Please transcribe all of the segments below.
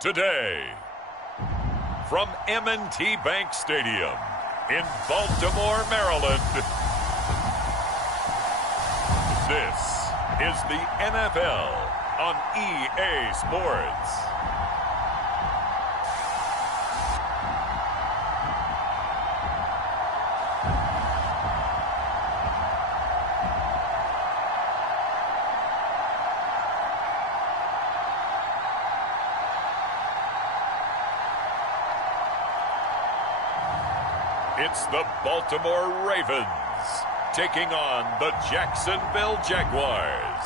today. From M&T Bank Stadium in Baltimore, Maryland, this is the NFL on EA Sports. It's the Baltimore Ravens taking on the Jacksonville Jaguars.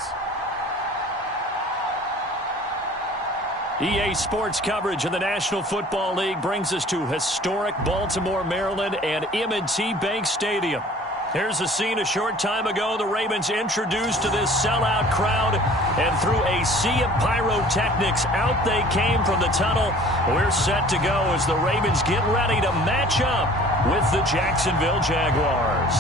EA Sports coverage of the National Football League brings us to historic Baltimore, Maryland, and M&T Bank Stadium. Here's a scene a short time ago. The Ravens introduced to this sellout crowd, and through a sea of pyrotechnics, out they came from the tunnel. We're set to go as the Ravens get ready to match up with the Jacksonville Jaguars.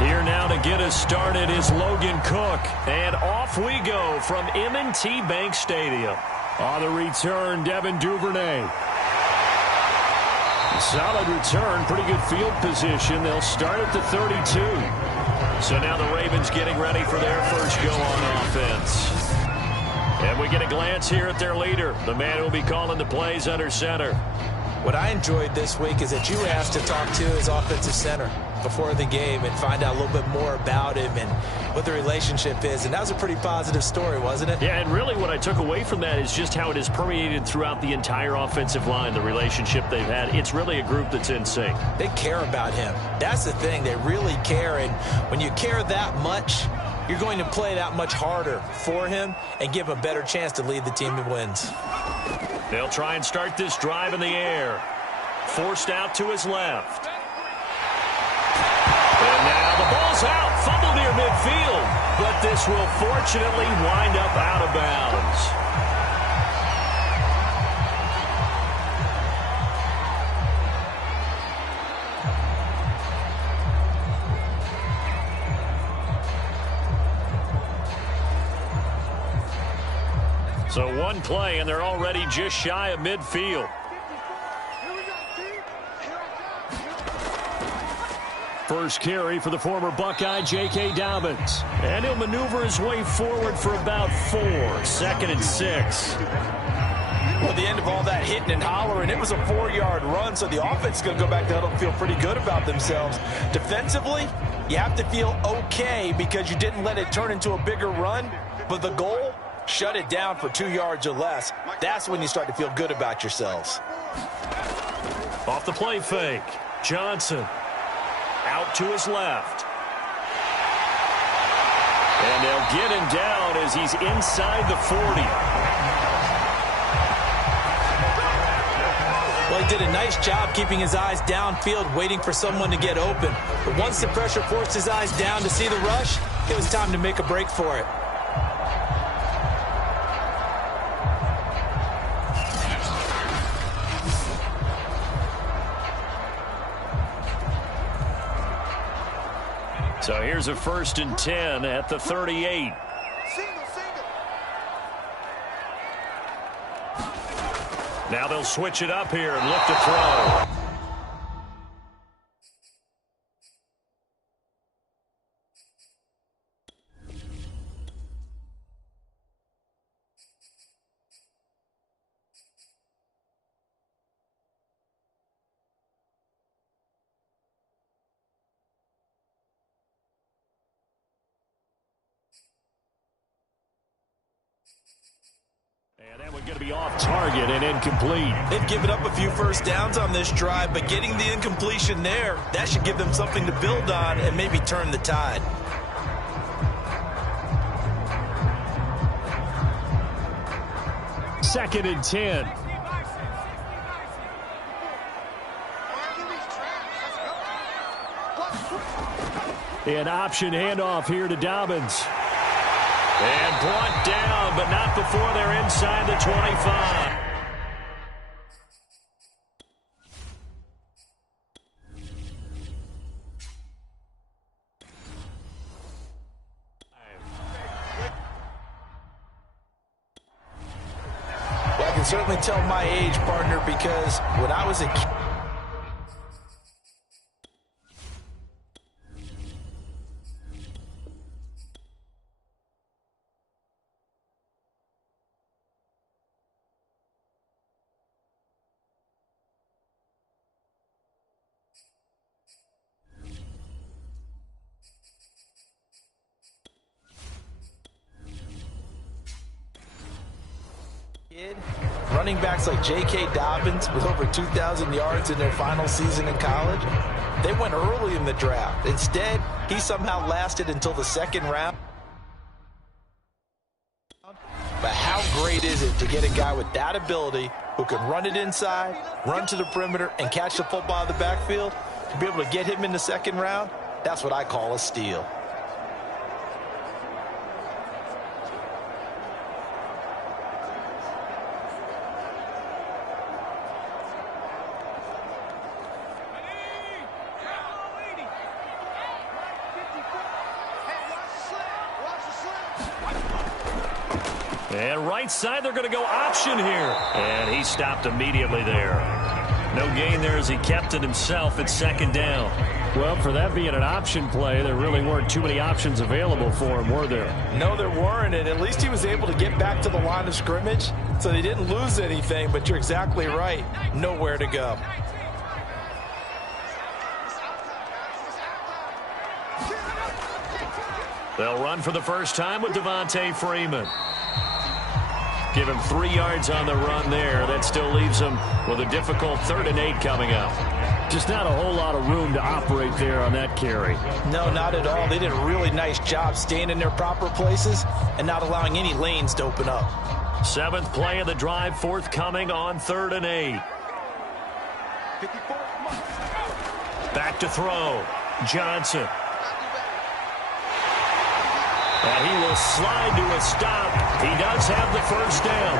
Here now to get us started is Logan Cook. And off we go from M&T Bank Stadium. On the return, Devin Duvernay. Solid return, pretty good field position. They'll start at the 32. So now the Ravens getting ready for their first go on offense. And we get a glance here at their leader, the man who will be calling the plays under center. What I enjoyed this week is that you were asked to talk to his offensive center before the game and find out a little bit more about him and what the relationship is. And that was a pretty positive story, wasn't it? Yeah, and really what I took away from that is just how it has permeated throughout the entire offensive line, the relationship they've had. It's really a group that's in sync. They care about him. That's the thing. They really care. And when you care that much, you're going to play that much harder for him and give him a better chance to lead the team to wins. They'll try and start this drive in the air. Forced out to his left. And now the ball's out. Fumble near midfield. But this will fortunately wind up out of bounds. So one play, and they're already just shy of midfield. First carry for the former Buckeye, J.K. Dobbins. And he'll maneuver his way forward for about 4. 2nd and 6. Well, the end of all that hitting and hollering, it was a 4-yard run, so the offense is going to go back to huddle and feel pretty good about themselves. Defensively, you have to feel okay because you didn't let it turn into a bigger run, but the goal, shut it down for 2 yards or less. That's when you start to feel good about yourselves. Off the play fake, Johnson. Out to his left. And they'll get him down as he's inside the 40. Well, he did a nice job keeping his eyes downfield, waiting for someone to get open. But once the pressure forced his eyes down to see the rush, it was time to make a break for it. So here's a 1st and 10 at the 38. Now they'll switch it up here and look to throw. And that one's going to be off target and incomplete. They've given up a few first downs on this drive, but getting the incompletion there, that should give them something to build on and maybe turn the tide. Second and 10. An option handoff here to Dobbins. And brought down, but not before they're inside the 25. Well, I can certainly tell my age, partner, because when I was a kid, running backs like J.K. Dobbins with over 2,000 yards in their final season in college, they went early in the draft. Instead, he somehow lasted until the second round. But how great is it to get a guy with that ability who can run it inside, run to the perimeter, and catch the football in the backfield? To be able to get him in the second round, that's what I call a steal. And right side, they're going to go option here. And he stopped immediately there. No gain there as he kept it himself at second down. Well, for that being an option play, there really weren't too many options available for him, were there? No, there weren't, and at least he was able to get back to the line of scrimmage, so they didn't lose anything, but you're exactly right. Nowhere to go. They'll run for the first time with Devontae Freeman. Give him 3 yards on the run there. That still leaves him with a difficult 3rd and 8 coming up. Just not a whole lot of room to operate there on that carry. No, not at all. They did a really nice job staying in their proper places and not allowing any lanes to open up. 7th play of the drive forthcoming on 3rd and 8. Back to throw. Johnson. And he will slide to a stop. He does have the first down.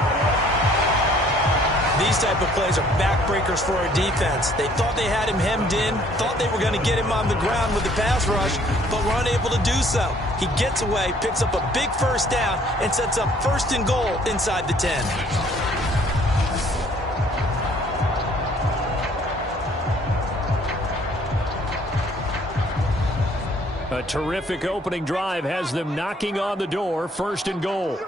These type of plays are backbreakers for a defense. They thought they had him hemmed in, thought they were going to get him on the ground with the pass rush, but were unable to do so. He gets away, picks up a big first down, and sets up 1st and goal inside the 10. A terrific opening drive has them knocking on the door. 1st and goal.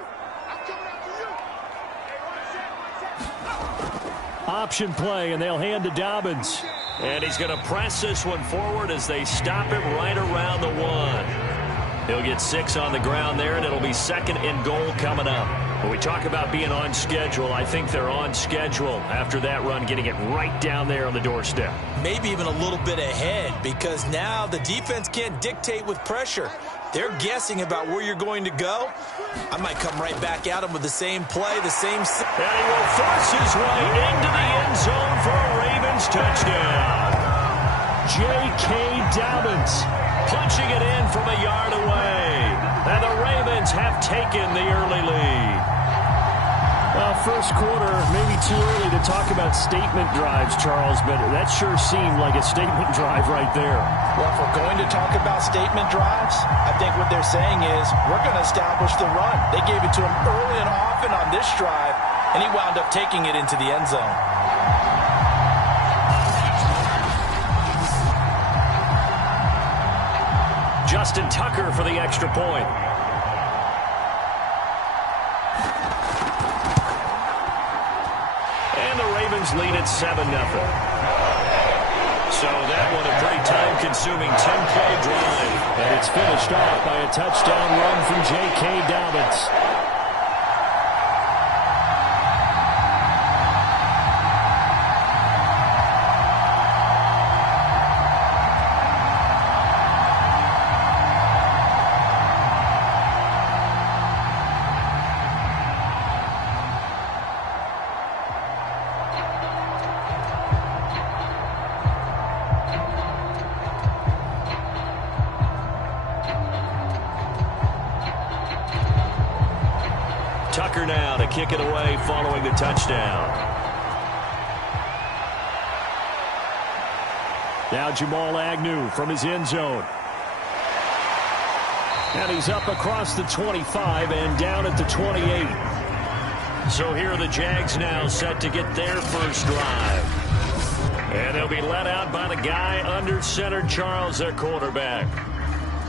Option play, and they'll hand to Dobbins. And he's going to press this one forward as they stop him right around the 1. He'll get 6 on the ground there, and it'll be 2nd and goal coming up. When we talk about being on schedule, I think they're on schedule after that run, getting it right down there on the doorstep. Maybe even a little bit ahead, because now the defense can't dictate with pressure. They're guessing about where you're going to go. I might come right back at him with the same play, the same... And he will force his way into the end zone for a Ravens touchdown. J.K. Dobbins punching it in from a yard away. And the Ravens have taken the early lead. Well, first quarter, maybe too early to talk about statement drives, Charles, but that sure seemed like a statement drive right there. Well, if we're going to talk about statement drives, I think what they're saying is we're going to establish the run. They gave it to him early and often on this drive, and he wound up taking it into the end zone. Justin Tucker for the extra point. And the Ravens lead at 7-0. So that one a pretty time-consuming 10-play drive. And it's finished off by a touchdown run from J.K. Dobbins. center now to kick it away following the touchdown. Now Jamal Agnew from his end zone. And he's up across the 25 and down at the 28. So here are the Jags now set to get their first drive. And they'll be let out by the guy under center, Charles, their quarterback.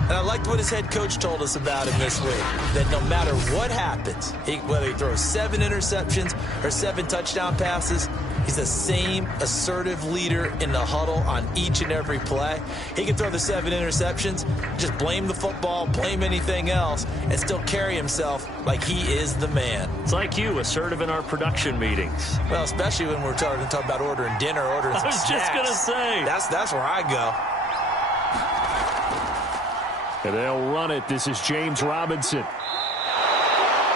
And I liked what his head coach told us about him this week, that no matter what happens, whether he throws 7 interceptions or 7 touchdown passes, he's the same assertive leader in the huddle on each and every play. He can throw the 7 interceptions, just blame the football, blame anything else, and still carry himself like he is the man. It's like you, assertive in our production meetings. Well, especially when we're talking about ordering dinner, ordering some snacks. I was just going to say. That's where I go. And they'll run it. This is James Robinson.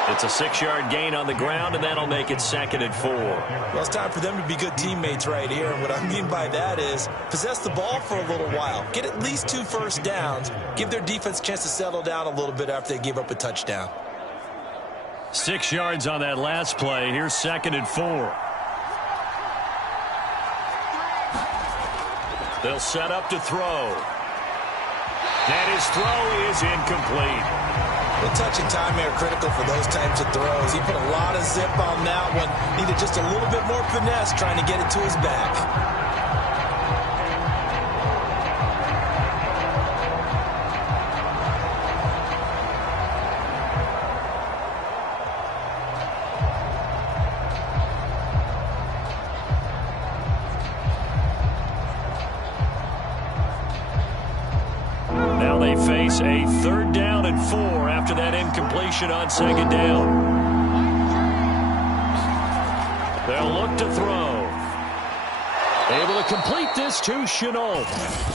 It's a 6-yard gain on the ground, and that'll make it 2nd and 4. Well, it's time for them to be good teammates right here. And what I mean by that is possess the ball for a little while. Get at least 2 first downs. Give their defense a chance to settle down a little bit after they give up a touchdown. 6 yards on that last play. Here's 2nd and 4. They'll set up to throw. And his throw is incomplete. Well, touch and timing are critical for those types of throws. He put a lot of zip on that one. Needed just a little bit more finesse trying to get it to his back. They face a 3rd down and 4 after that incompletion on 2nd down. They'll look to throw. Able to complete this to Chenault.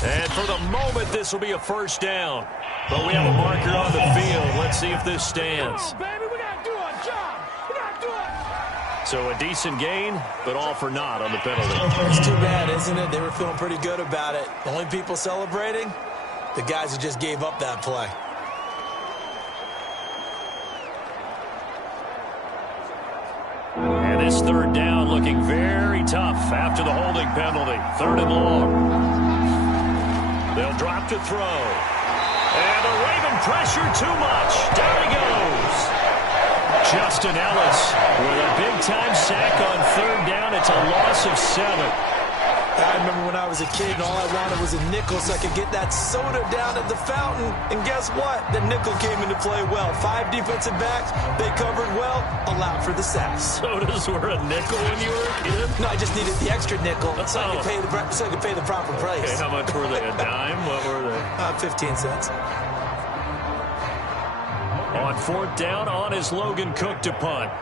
And for the moment, this will be a 1st down. But we have a marker on the field. Let's see if this stands. Come on, baby. We got to do our job. We got to do it. So a decent gain, but all for naught on the penalty. It's too bad, isn't it? They were feeling pretty good about it. The only people celebrating? The guys who just gave up that play. And this 3rd down looking very tough after the holding penalty. 3rd and long. They'll drop to throw. And the Raven pressure too much. Down he goes. Justin Ellis with a big-time sack on 3rd down. It's a loss of 7. I remember when I was a kid and all I wanted was a nickel so I could get that soda down at the fountain. And guess what? The nickel came into play well. 5 defensive backs, they covered well, allowed for the sacks. Sodas were a nickel when you were a kid? No, I just needed the extra nickel so I could pay the proper price. Okay, how much were they? A dime? What were they? 15 cents. On 4th down, on is Logan Cook to punt.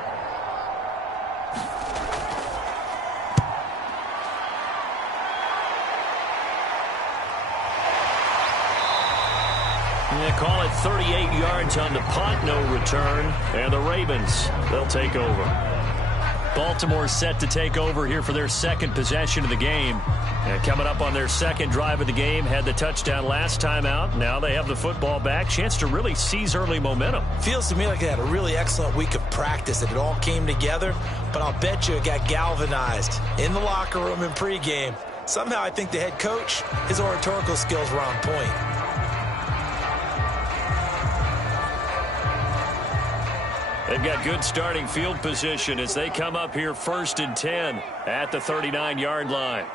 They call it 38 yards on the punt, no return. And the Ravens, they'll take over. Baltimore set to take over here for their 2nd possession of the game. And coming up on their 2nd drive of the game, had the touchdown last time out. Now they have the football back. Chance to really seize early momentum. Feels to me like they had a really excellent week of practice and it all came together. But I'll bet you it got galvanized in the locker room in pregame. Somehow I think the head coach, his oratorical skills were on point. They've got good starting field position as they come up here 1st and 10 at the 39-yard line.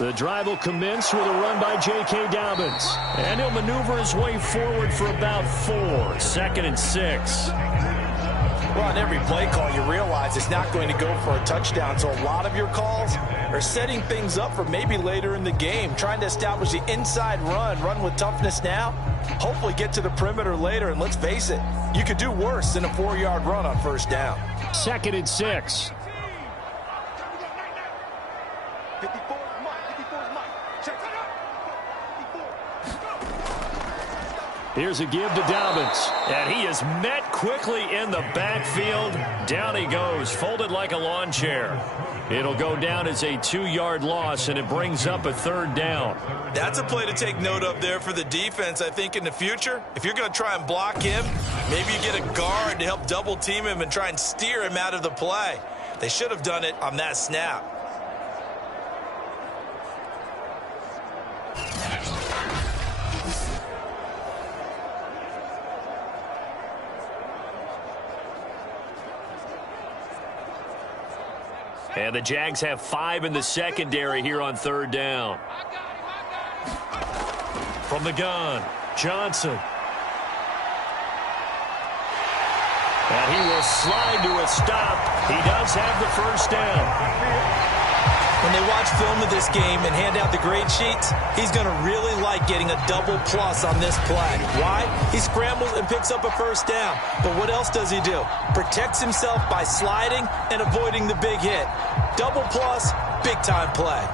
The drive will commence with a run by J.K. Dobbins. And he'll maneuver his way forward for about 4. 2nd and 6. Well, on every play call, you realize it's not going to go for a touchdown. So a lot of your calls are setting things up for maybe later in the game, trying to establish the inside run with toughness now, hopefully get to the perimeter later. And let's face it, you could do worse than a 4-yard run on 1st down. 2nd and 6. Here's a give to Dobbins. And he is met quickly in the backfield. Down he goes, folded like a lawn chair. It'll go down as a 2-yard loss, and it brings up a 3rd down. That's a play to take note of there for the defense, I think, in the future. If you're going to try and block him, maybe you get a guard to help double-team him and try and steer him out of the play. They should have done it on that snap. And the Jags have 5 in the secondary here on 3rd down. From the gun, Johnson. And he will slide to a stop. He does have the 1st down. When they watch film of this game and hand out the grade sheets, he's going to really like getting a double plus on this play. Why? He scrambles and picks up a 1st down. But what else does he do? Protects himself by sliding and avoiding the big hit. Double plus, big-time play.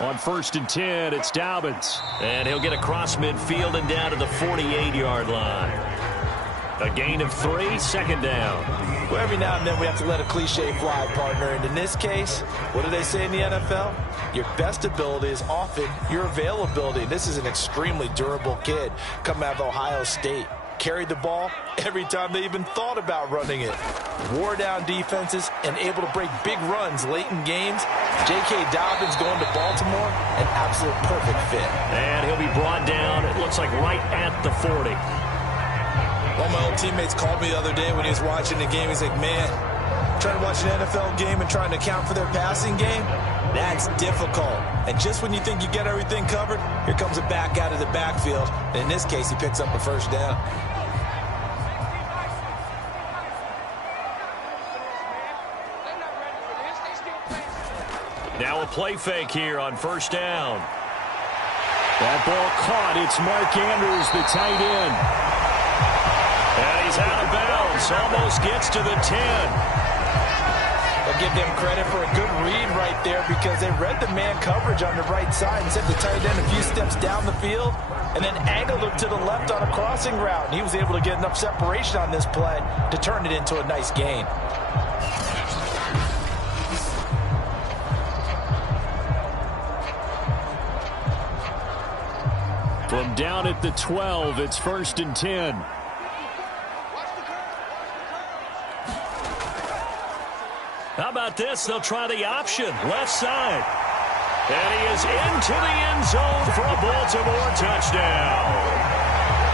On 1st and 10, it's Dobbins. And he'll get across midfield and down to the 48-yard line. A gain of 3, 2nd down. Well, every now and then we have to let a cliche fly, partner. And in this case, what do they say in the NFL? Your best ability is often your availability. This is an extremely durable kid coming out of Ohio State. Carried the ball every time they even thought about running it. Wore down defenses and able to break big runs late in games. J.K. Dobbins going to Baltimore, an absolute perfect fit. And he'll be brought down, it looks like right at the 40. One of my old teammates called me the other day when he was watching the game. He's like, man, trying to watch an NFL game and trying to account for their passing game, that's difficult. And just when you think you get everything covered, here comes a back out of the backfield. And in this case, he picks up a 1st down. Now a play fake here on 1st down. That ball caught. It's Mark Andrews, the tight end. And he's out of bounds. Almost gets to the 10. I'll give them credit for a good read right there because they read the man coverage on the right side and sent the tight end a few steps down the field and then angled him to the left on a crossing route. And he was able to get enough separation on this play to turn it into a nice gain. From down at the 12, it's 1st and 10. How about this? They'll try the option, left side. And he is into the end zone for a Baltimore touchdown.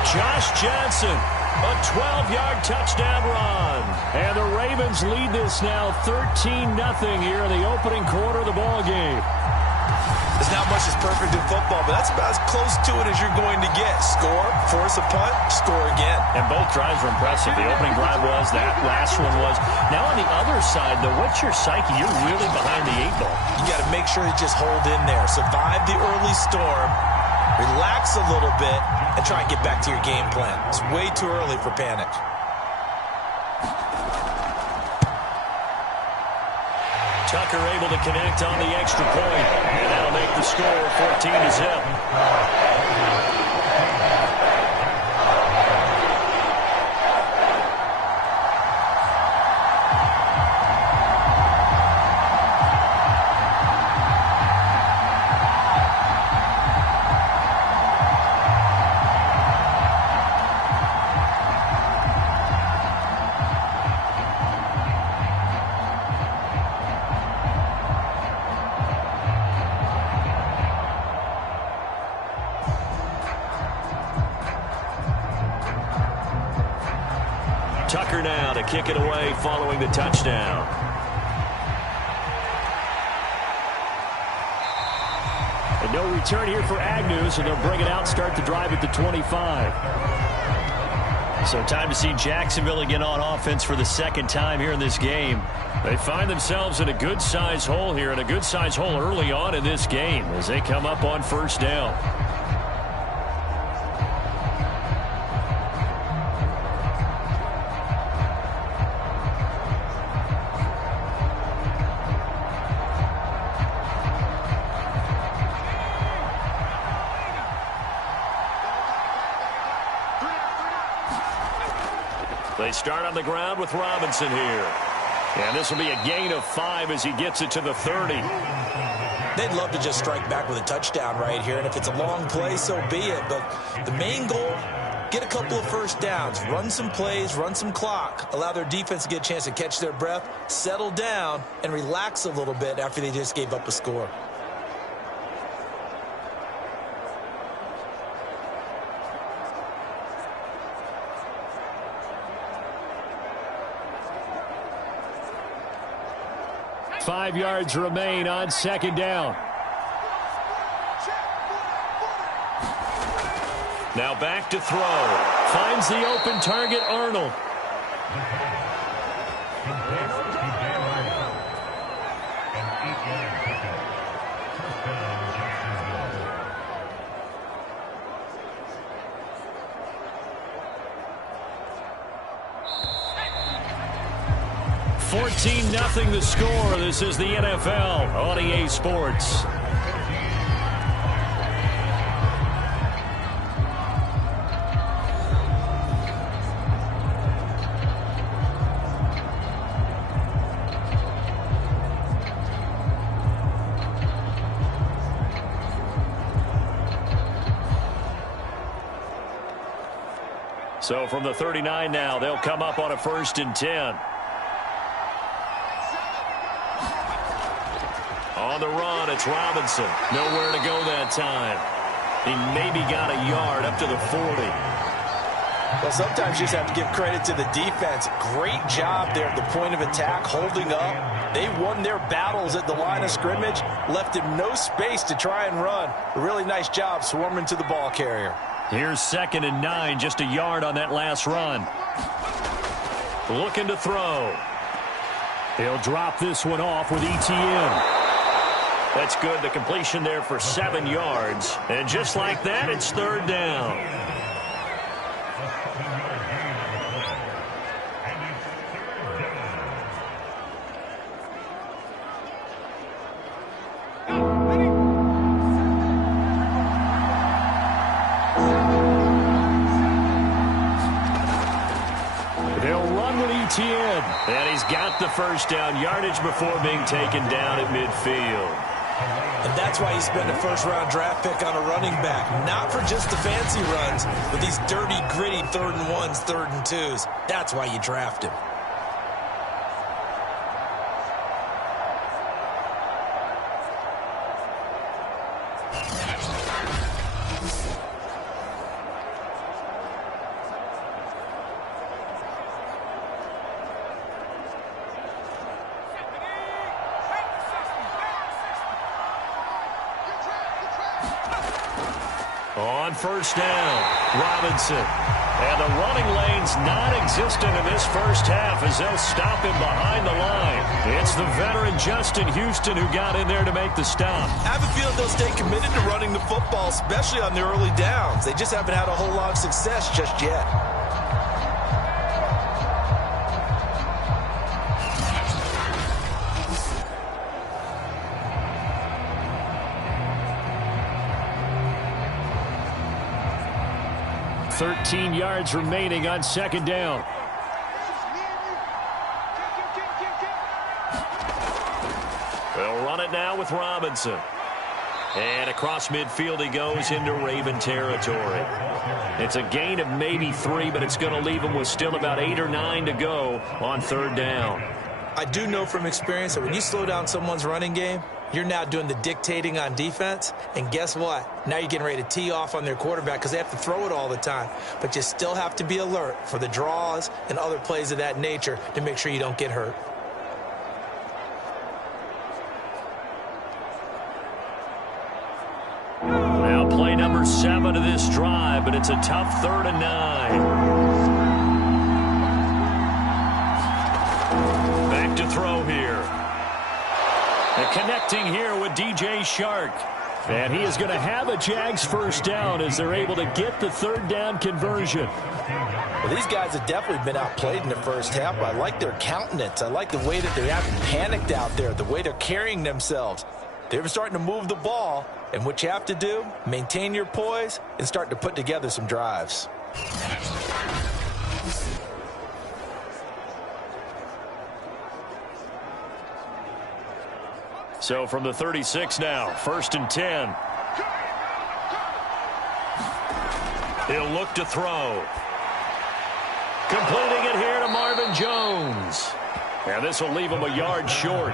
Josh Johnson, a 12-yard touchdown run. And the Ravens lead this now 13-0 here in the opening quarter of the ball game. There's not much that's perfect in football, but that's about as close to it as you're going to get. Score, force a punt, score again. And both drives were impressive. The opening drive was, that last one was. Now on the other side, though, what's your psyche? You're really behind the 8 ball. You got to make sure you just hold in there. Survive the early storm, relax a little bit, and try and get back to your game plan. It's way too early for panic. Tucker able to connect on the extra point, and that'll make the score 14-0. Tucker now to kick it away following the touchdown. And no return here for Agnew, so they'll bring it out, start the drive at the 25. So time to see Jacksonville again on offense for the second time here in this game. They find themselves in a good-sized hole here, and a good-sized hole early on in this game as they come up on first down. They start on the ground with Robinson here. And this will be a gain of 5 as he gets it to the 30. They'd love to just strike back with a touchdown right here, and if it's a long play, so be it. But the main goal, get a couple of first downs, run some plays, run some clock, allow their defense to get a chance to catch their breath, settle down, and relax a little bit after they just gave up a score. Five yards remain on second down. Now back to throw. Finds the open target, Arnold. Nothing the score. This is the NFL on EA Sports. So from the 39 now, they'll come up on a 1st and 10. On the run, it's Robinson. Nowhere to go that time. He maybe got a yard up to the 40. Well, sometimes you just have to give credit to the defense. Great job there at the point of attack, holding up. They won their battles at the line of scrimmage, left him no space to try and run. A really nice job swarming to the ball carrier. Here's 2nd and 9, just a yard on that last run. Looking to throw. He'll drop this one off with ETN. That's good. The completion there for 7 yards. And just like that, it's 3rd down. They'll run with ETN. And he's got the first down yardage before being taken down at midfield. And that's why you spend a first-round draft pick on a running back. Not for just the fancy runs, but these dirty, gritty 3rd and 1s, 3rd and 2s. That's why you draft him. On first down, Robinson. And the running lane's non-existent in this first half as they'll stop him behind the line. It's the veteran Justin Houston who got in there to make the stop. I have a feeling they'll stay committed to running the football, especially on their early downs. They just haven't had a whole lot of success just yet. $13 yards remaining on second down. They'll run it now with Robinson. And across midfield he goes into Raven territory. It's a gain of maybe 3, but it's going to leave him with still about 8 or 9 to go on 3rd down. I do know from experience that when you slow down someone's running game, you're now doing the dictating on defense, and guess what? Now you're getting ready to tee off on their quarterback because they have to throw it all the time. But you still have to be alert for the draws and other plays of that nature to make sure you don't get hurt. Now play number 7 of this drive, but it's a tough 3rd and 9. And connecting here with DJ Shark. And he is going to have a Jags first down as they're able to get the third down conversion. Well, these guys have definitely been outplayed in the first half. I like their countenance. I like the way that they haven't panicked out there, the way they're carrying themselves. They're starting to move the ball, and what you have to do, maintain your poise and start to put together some drives. So from the 36 now, 1st and 10. He'll look to throw. Completing it here to Marvin Jones. And this will leave him a yard short.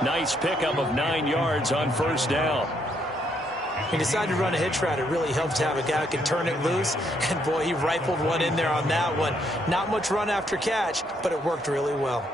Nice pickup of 9 yards on first down. He decided to run a hitch route. It really helped to have a guy who can turn it loose. And, boy, he rifled one in there on that one. Not much run after catch, but it worked really well.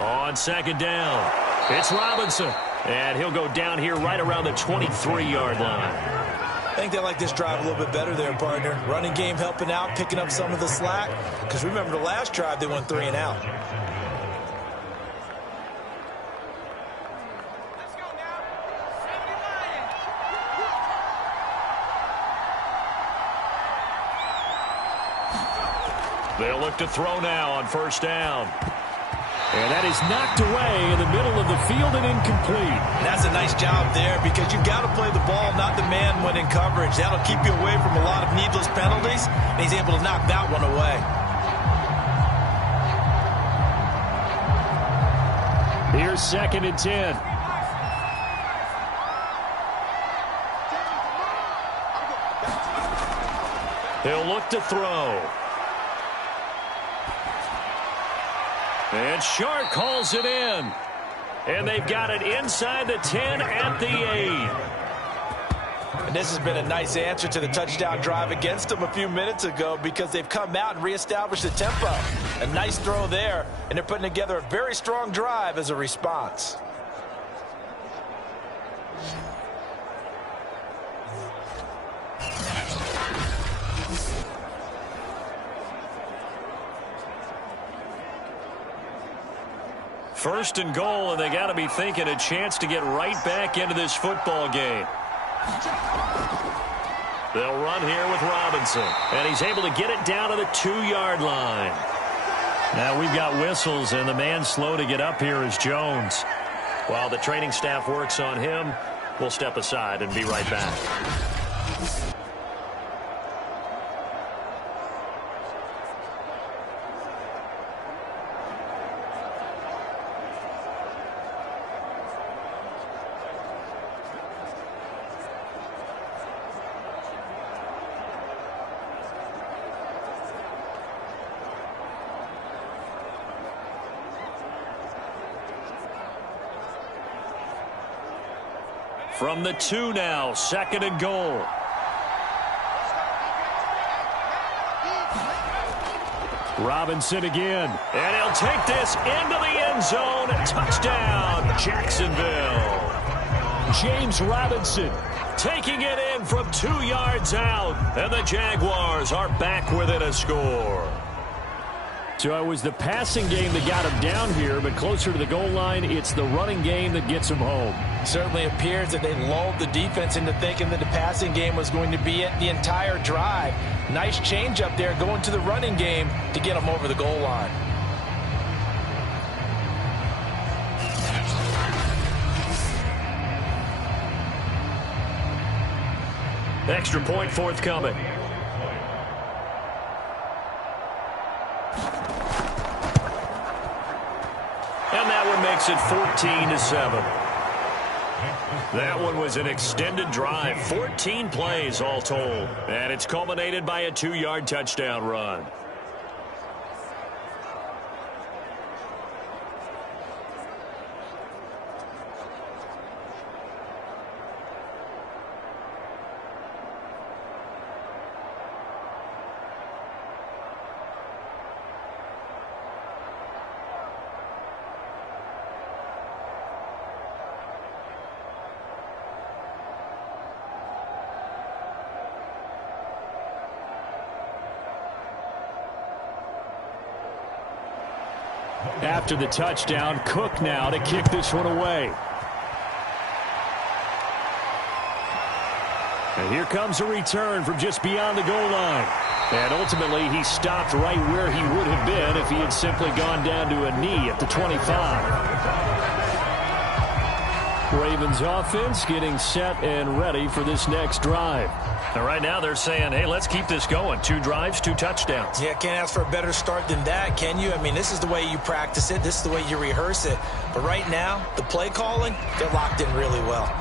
On second down, it's Robinson. And he'll go down here right around the 23-yard line. I think they like this drive a little bit better there, partner. Running game helping out, picking up some of the slack. Because remember the last drive, they went 3 and out. They'll look to throw now on first down. And that is knocked away in the middle of the field and incomplete. That's a nice job there because you've got to play the ball, not the man when in coverage. That'll keep you away from a lot of needless penalties, and he's able to knock that one away. Here's 2nd and 10. He'll look to throw. And Shark calls it in. And they've got it inside the 10 at the 8. And this has been a nice answer to the touchdown drive against them a few minutes ago because they've come out and reestablished the tempo. A nice throw there, and they're putting together a very strong drive as a response. First and goal, and they got to be thinking a chance to get right back into this football game. They'll run here with Robinson, and he's able to get it down to the 2-yard line. Now we've got whistles, and the man slow to get up here is Jones. While the training staff works on him, we'll step aside and be right back. From the 2 now, 2nd and goal. Robinson again. And he'll take this into the end zone. Touchdown, Jacksonville. James Robinson taking it in from 2 yards out. And the Jaguars are back within a score. So it was the passing game that got him down here, but closer to the goal line, it's the running game that gets him home. Certainly appears that they lulled the defense into thinking that the passing game was going to be it the entire drive. Nice change up there going to the running game to get them over the goal line. Extra point forthcoming. And that one makes it 14-7. That one was an extended drive, 14 plays all told. And it's culminated by a 2-yard touchdown run. After the touchdown, Cook now to kick this one away. And here comes a return from just beyond the goal line. And ultimately, he stopped right where he would have been if he had simply gone down to a knee at the 25. Ravens offense getting set and ready for this next drive. And right now they're saying, hey, let's keep this going. 2 drives, 2 touchdowns. Yeah, can't ask for a better start than that, can you? I mean, this is the way you practice it. This is the way you rehearse it. But right now, the play calling, they're locked in really well.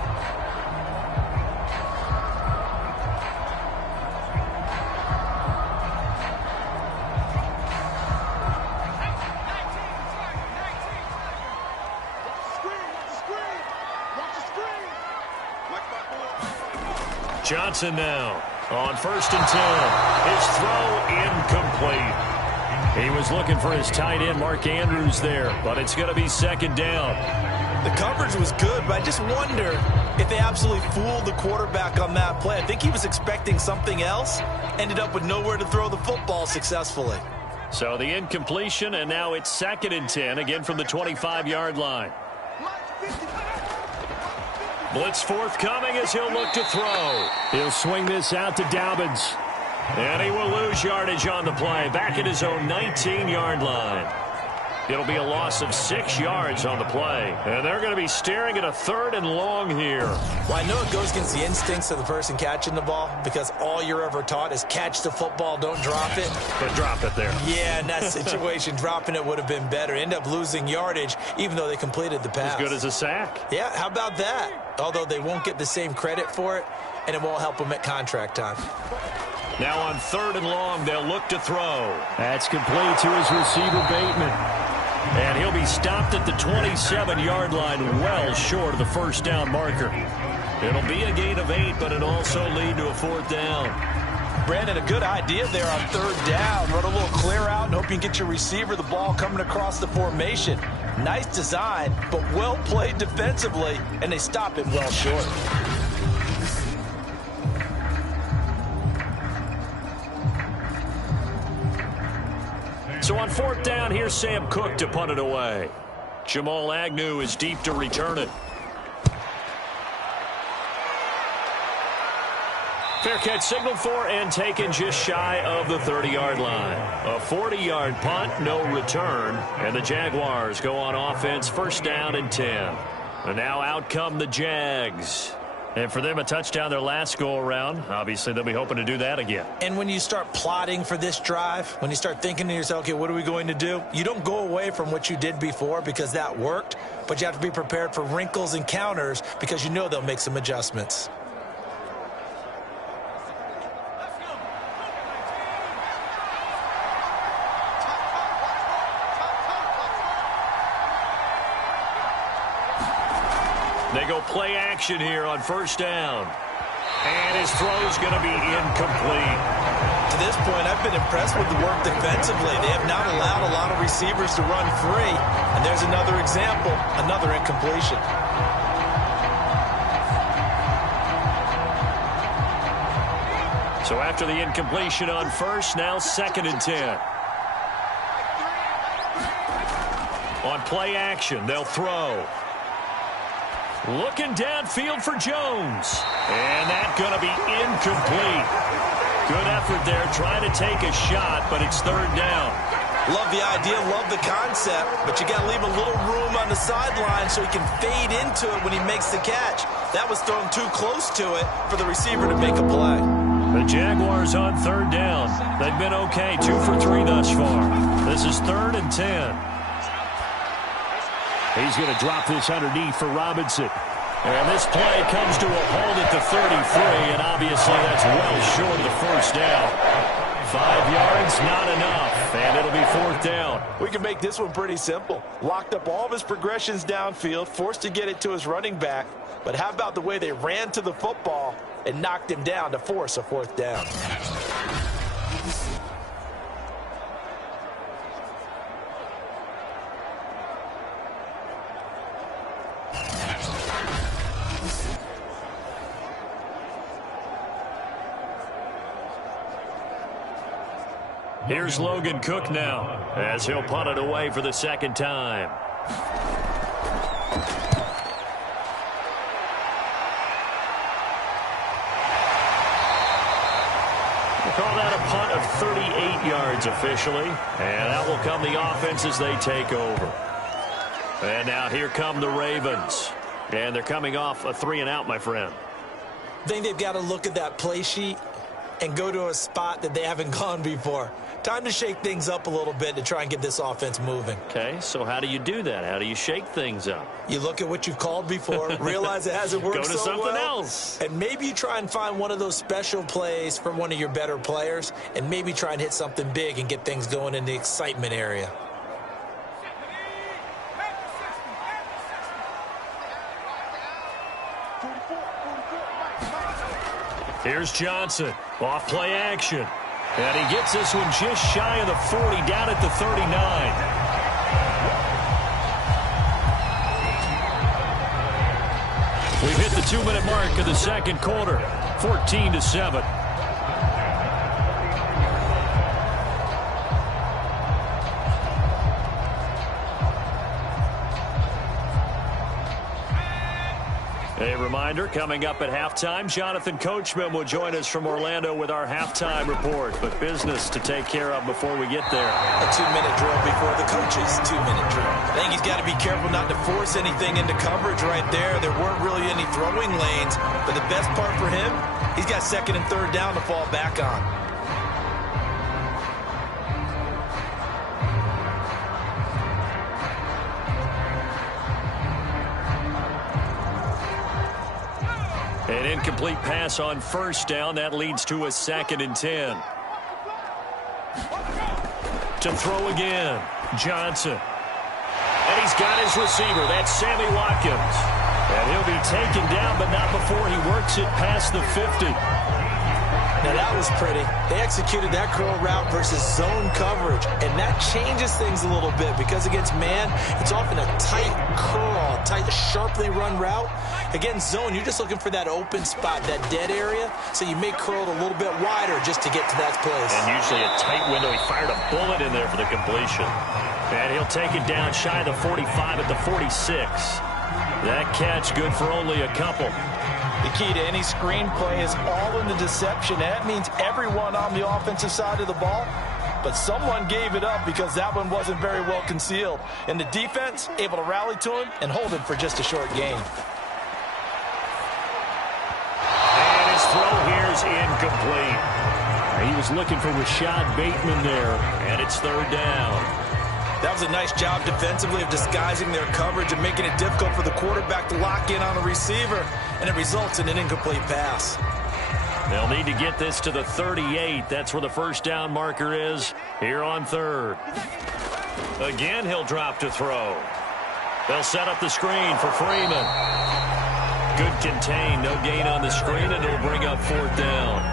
Johnson now on 1st and 10. His throw incomplete. He was looking for his tight end, Mark Andrews, there, but it's going to be 2nd down. The coverage was good, but I just wonder if they absolutely fooled the quarterback on that play. I think he was expecting something else, ended up with nowhere to throw the football successfully. So the incompletion, and now it's 2nd and 10, again from the 25-yard line. Blitz forthcoming as he'll look to throw. He'll swing this out to Dobbins. And he will lose yardage on the play. Back at his own 19-yard line. It'll be a loss of 6 yards on the play. And they're going to be staring at a 3rd and long here. Well, I know it goes against the instincts of the person catching the ball because all you're ever taught is catch the football, don't drop it. But drop it there. Yeah, in that situation, dropping it would have been better. End up losing yardage, even though they completed the pass. As good as a sack. Yeah, how about that? Although they won't get the same credit for it, and it won't help them at contract time. Now on 3rd and long, they'll look to throw. That's complete to his receiver, Bateman. And he'll be stopped at the 27-yard line, well short of the 1st down marker. It'll be a gain of 8, but it'll also lead to a 4th down. Brandon, a good idea there on 3rd down. Run a little clear out and hope you can get your receiver the ball coming across the formation. Nice design, but well played defensively, and they stop him well short. So on 4th down, here's Sam Cook to punt it away. Jamal Agnew is deep to return it. Fair catch signaled for and taken just shy of the 30-yard line. A 40-yard punt, no return, and the Jaguars go on offense, 1st down and 10. And now out come the Jags. And for them, a touchdown their last go-around. Obviously, they'll be hoping to do that again. And when you start plotting for this drive, when you start thinking to yourself, okay, what are we going to do? You don't go away from what you did before because that worked, but you have to be prepared for wrinkles and counters because you know they'll make some adjustments. They go play action here on 1st down. And his throw's going to be incomplete. To this point, I've been impressed with the work defensively. They have not allowed a lot of receivers to run free. And there's another example, another incompletion. So after the incompletion on 1st, now 2nd and 10. On play action, they'll throw. Looking downfield for Jones. And that's going to be incomplete. Good effort there, trying to take a shot, but it's 3rd down. Love the idea, love the concept, but you got to leave a little room on the sideline so he can fade into it when he makes the catch. That was thrown too close to it for the receiver to make a play. The Jaguars on 3rd down. They've been okay, 2 for 3 thus far. This is 3rd and 10. He's going to drop this underneath for Robinson. And this play comes to a halt at the 33, and obviously that's well short of the 1st down. 5 yards, not enough, and it'll be 4th down. We can make this one pretty simple. Locked up all of his progressions downfield, forced to get it to his running back. But how about the way they ran to the football and knocked him down to force a 4th down? Here's Logan Cook now as he'll punt it away for the second time. We'll call that a punt of 38 yards officially, and that will come the offense as they take over. And now here come the Ravens, and they're coming off a 3-and-out, my friend. I think they've got to look at that play sheet and go to a spot that they haven't gone before. Time to shake things up a little bit to try and get this offense moving. Okay, so how do you do that? How do you shake things up? You look at what you've called before, realize it hasn't worked so well. Go to something else. And maybe you try and find one of those special plays from one of your better players, and maybe try and hit something big and get things going in the excitement area. Here's Johnson, off play action. And he gets this one just shy of the 40, down at the 39. We've hit the 2-minute mark of the second quarter, 14-7. A reminder, coming up at halftime, Jonathan Coachman will join us from Orlando with our halftime report. But business to take care of before we get there. A 2-minute drill before the coach's 2-minute drill. I think he's got to be careful not to force anything into coverage right there. There weren't really any throwing lanes. But the best part for him, he's got second and third down to fall back on. An incomplete pass on first down. That leads to a 2nd and 10. To throw again, Johnson. And he's got his receiver. That's Sammy Watkins. And he'll be taken down, but not before he works it past the 50. Now that was pretty. They executed that curl route versus zone coverage, and that changes things a little bit because against man, it's often a tight curl, tight, sharply run route. Against zone, you're just looking for that open spot, that dead area, so you may curl it a little bit wider just to get to that place. And usually a tight window. He fired a bullet in there for the completion. And he'll take it down shy of the 45 at the 46. That catch good for only a couple. The key to any screenplay is all in the deception. That means everyone on the offensive side of the ball, but someone gave it up because that one wasn't very well concealed. And the defense able to rally to him and hold him for just a short gain. And his throw here is incomplete. He was looking for Rashad Bateman there, and it's third down. That was a nice job defensively of disguising their coverage and making it difficult for the quarterback to lock in on a receiver, and it results in an incomplete pass. They'll need to get this to the 38. That's where the first down marker is here on third. Again, he'll drop to throw. They'll set up the screen for Freeman. Good contain, no gain on the screen, and it'll bring up fourth down.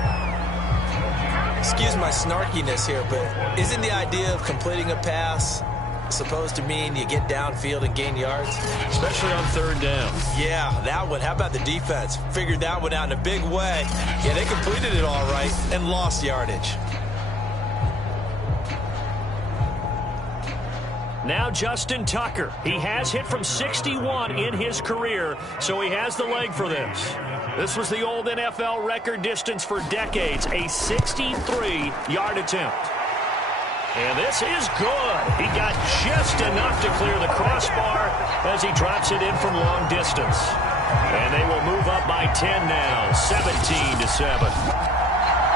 Excuse my snarkiness here, but isn't the idea of completing a pass supposed to mean you get downfield and gain yards? Especially on third down. Yeah, that one. How about the defense? Figured that one out in a big way. Yeah, they completed it all right and lost yardage. Now Justin Tucker. He has hit from 61 in his career, so he has the leg for this. This was the old NFL record distance for decades, a 63-yard attempt. And this is good. He got just enough to clear the crossbar as he drops it in from long distance. And they will move up by 10 now, 17-7.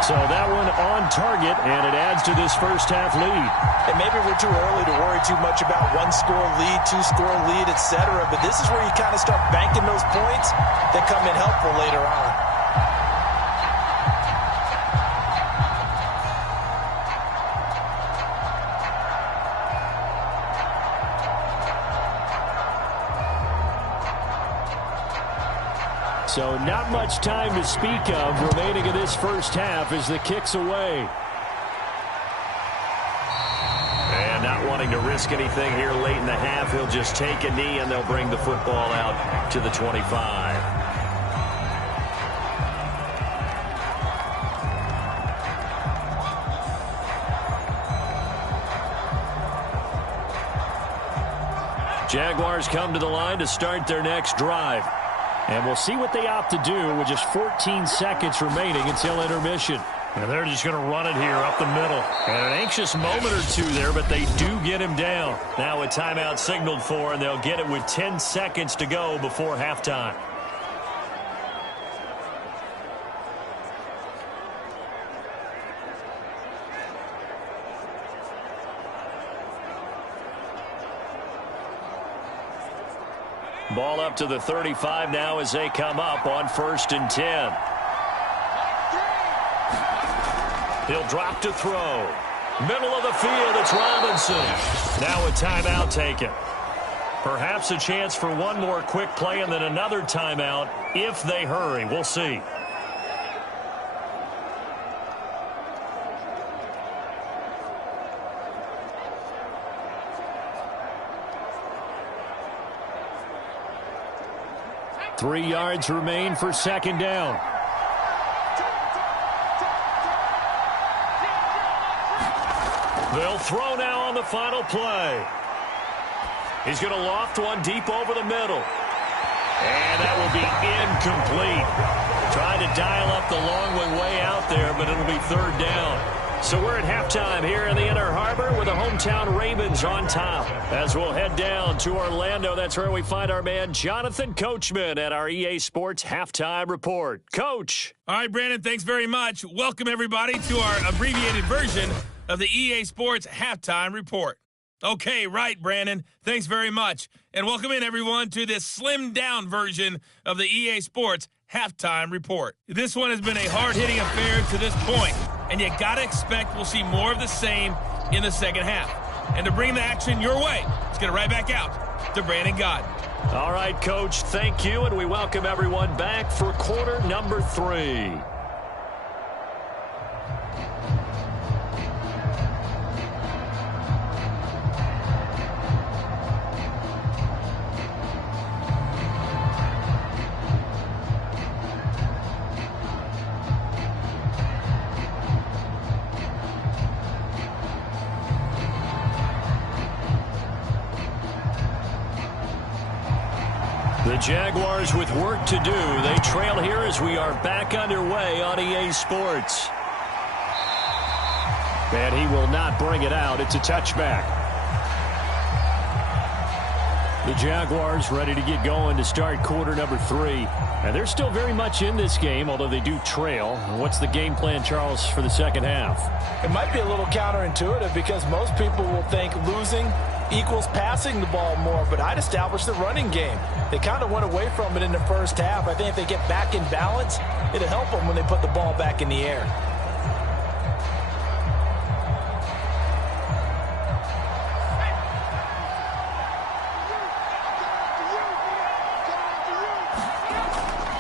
So that one on target, and it adds to this first-half lead. And maybe we're too early to worry too much about one-score lead, two-score lead, etc. But this is where you kind of start banking those points that come in helpful later on. So not much time to speak of remaining in this first half as the kick's away. And not wanting to risk anything here late in the half, he'll just take a knee and they'll bring the football out to the 25. Jaguars come to the line to start their next drive. And we'll see what they opt to do with just 14 seconds remaining until intermission. And they're just going to run it here up the middle. And an anxious moment or two there, but they do get him down. Now a timeout signaled for, and they'll get it with 10 seconds to go before halftime. Ball up to the 35 now as they come up on 1st and 10. He'll drop to throw. Middle of the field, it's Robinson. Now a timeout taken. Perhaps a chance for one more quick play and then another timeout if they hurry. We'll see. Three yards remain for second down. They'll throw now on the final play. He's going to loft one deep over the middle. And that will be incomplete. Trying to dial up the long way out there, but it'll be third down. So we're at halftime here in the Inner Harbor with the hometown Ravens on top. As we'll head down to Orlando, that's where we find our man Jonathan Coachman at our EA Sports Halftime Report. Coach. All right, Brandon, thanks very much. Welcome, everybody, to our abbreviated version of the EA Sports Halftime Report. Okay, right, Brandon. Thanks very much. And welcome in, everyone, to this slimmed-down version of the EA Sports Halftime Report. This one has been a hard-hitting affair to this point, and you got to expect we'll see more of the same in the second half. And to bring the action your way, let's get it right back out to Brandon Gaudin. All right, Coach, thank you, and we welcome everyone back for quarter number 3. The Jaguars with work to do. They trail here as we are back underway on EA Sports. And he will not bring it out. It's a touchback. The Jaguars ready to get going to start quarter number 3. And they're still very much in this game, although they do trail. What's the game plan, Charles, for the second half? It might be a little counterintuitive because most people will think losing equals passing the ball more, but I'd establish the running game. They kind of went away from it in the first half. I think if they get back in balance, it'll help them when they put the ball back in the air.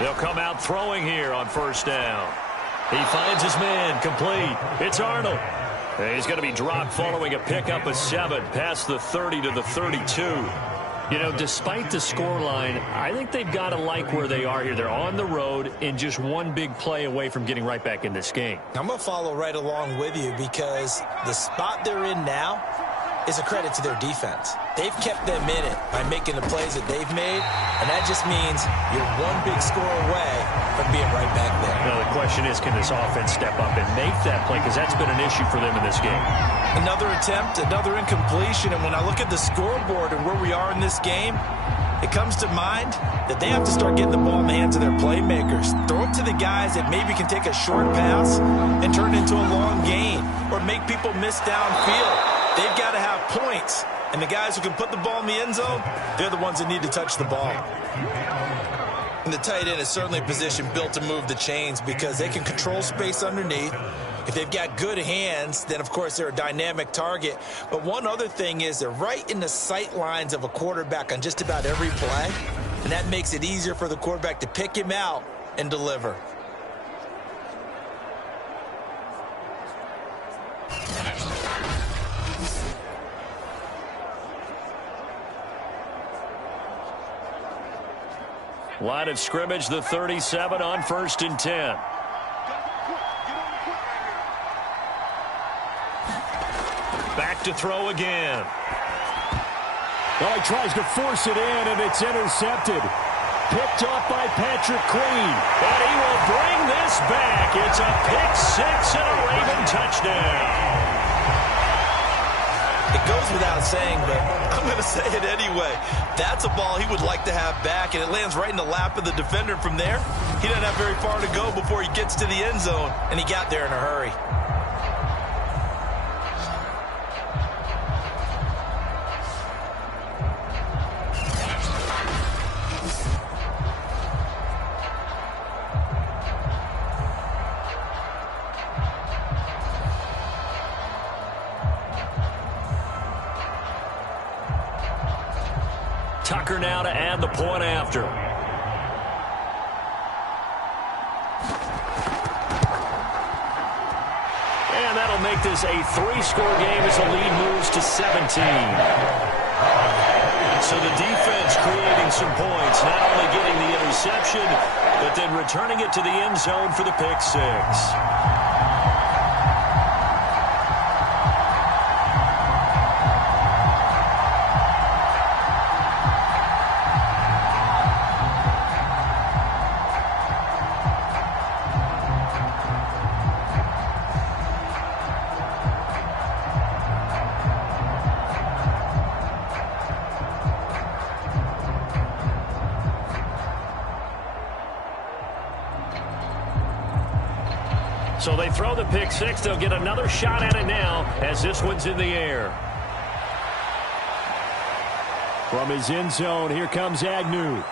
They'll come out throwing here on first down. He finds his man, complete. It's Arnold. He's going to be dropped following a pickup of 7 past the 30 to the 32. You know, despite the scoreline, I think they've got to like where they are here. They're on the road and just one big play away from getting right back in this game. I'm going to follow right along with you because the spot they're in now is a credit to their defense. They've kept them in it by making the plays that they've made, and that just means you're one big score away from being right back there. Now, the question is, can this offense step up and make that play? Because that's been an issue for them in this game. Another attempt, another incompletion, and when I look at the scoreboard and where we are in this game, it comes to mind that they have to start getting the ball in the hands of their playmakers. Throw it to the guys that maybe can take a short pass and turn it into a long gain or make people miss downfield. They've got to have points, and the guys who can put the ball in the end zone, they're the ones that need to touch the ball. And the tight end is certainly a position built to move the chains because they can control space underneath. If they've got good hands, then, of course, they're a dynamic target. But one other thing is they're right in the sight lines of a quarterback on just about every play, and that makes it easier for the quarterback to pick him out and deliver. Line of scrimmage, the 37 on 1st and 10. Back to throw again. Well, he tries to force it in, and it's intercepted. Picked off by Patrick Queen. And he will bring this back. It's a pick six and a Raven touchdown. It goes without saying, but I'm going to say it anyway. That's a ball he would like to have back, and it lands right in the lap of the defender. From there, he doesn't have very far to go before he gets to the end zone, and he got there in a hurry. Tucker now to add the point after. And that'll make this a 3-score game as the lead moves to 17. So the defense creating some points, not only getting the interception, but then returning it to the end zone for the pick six. So they throw the pick six. They'll get another shot at it now as this one's in the air. From his end zone, here comes Agnew.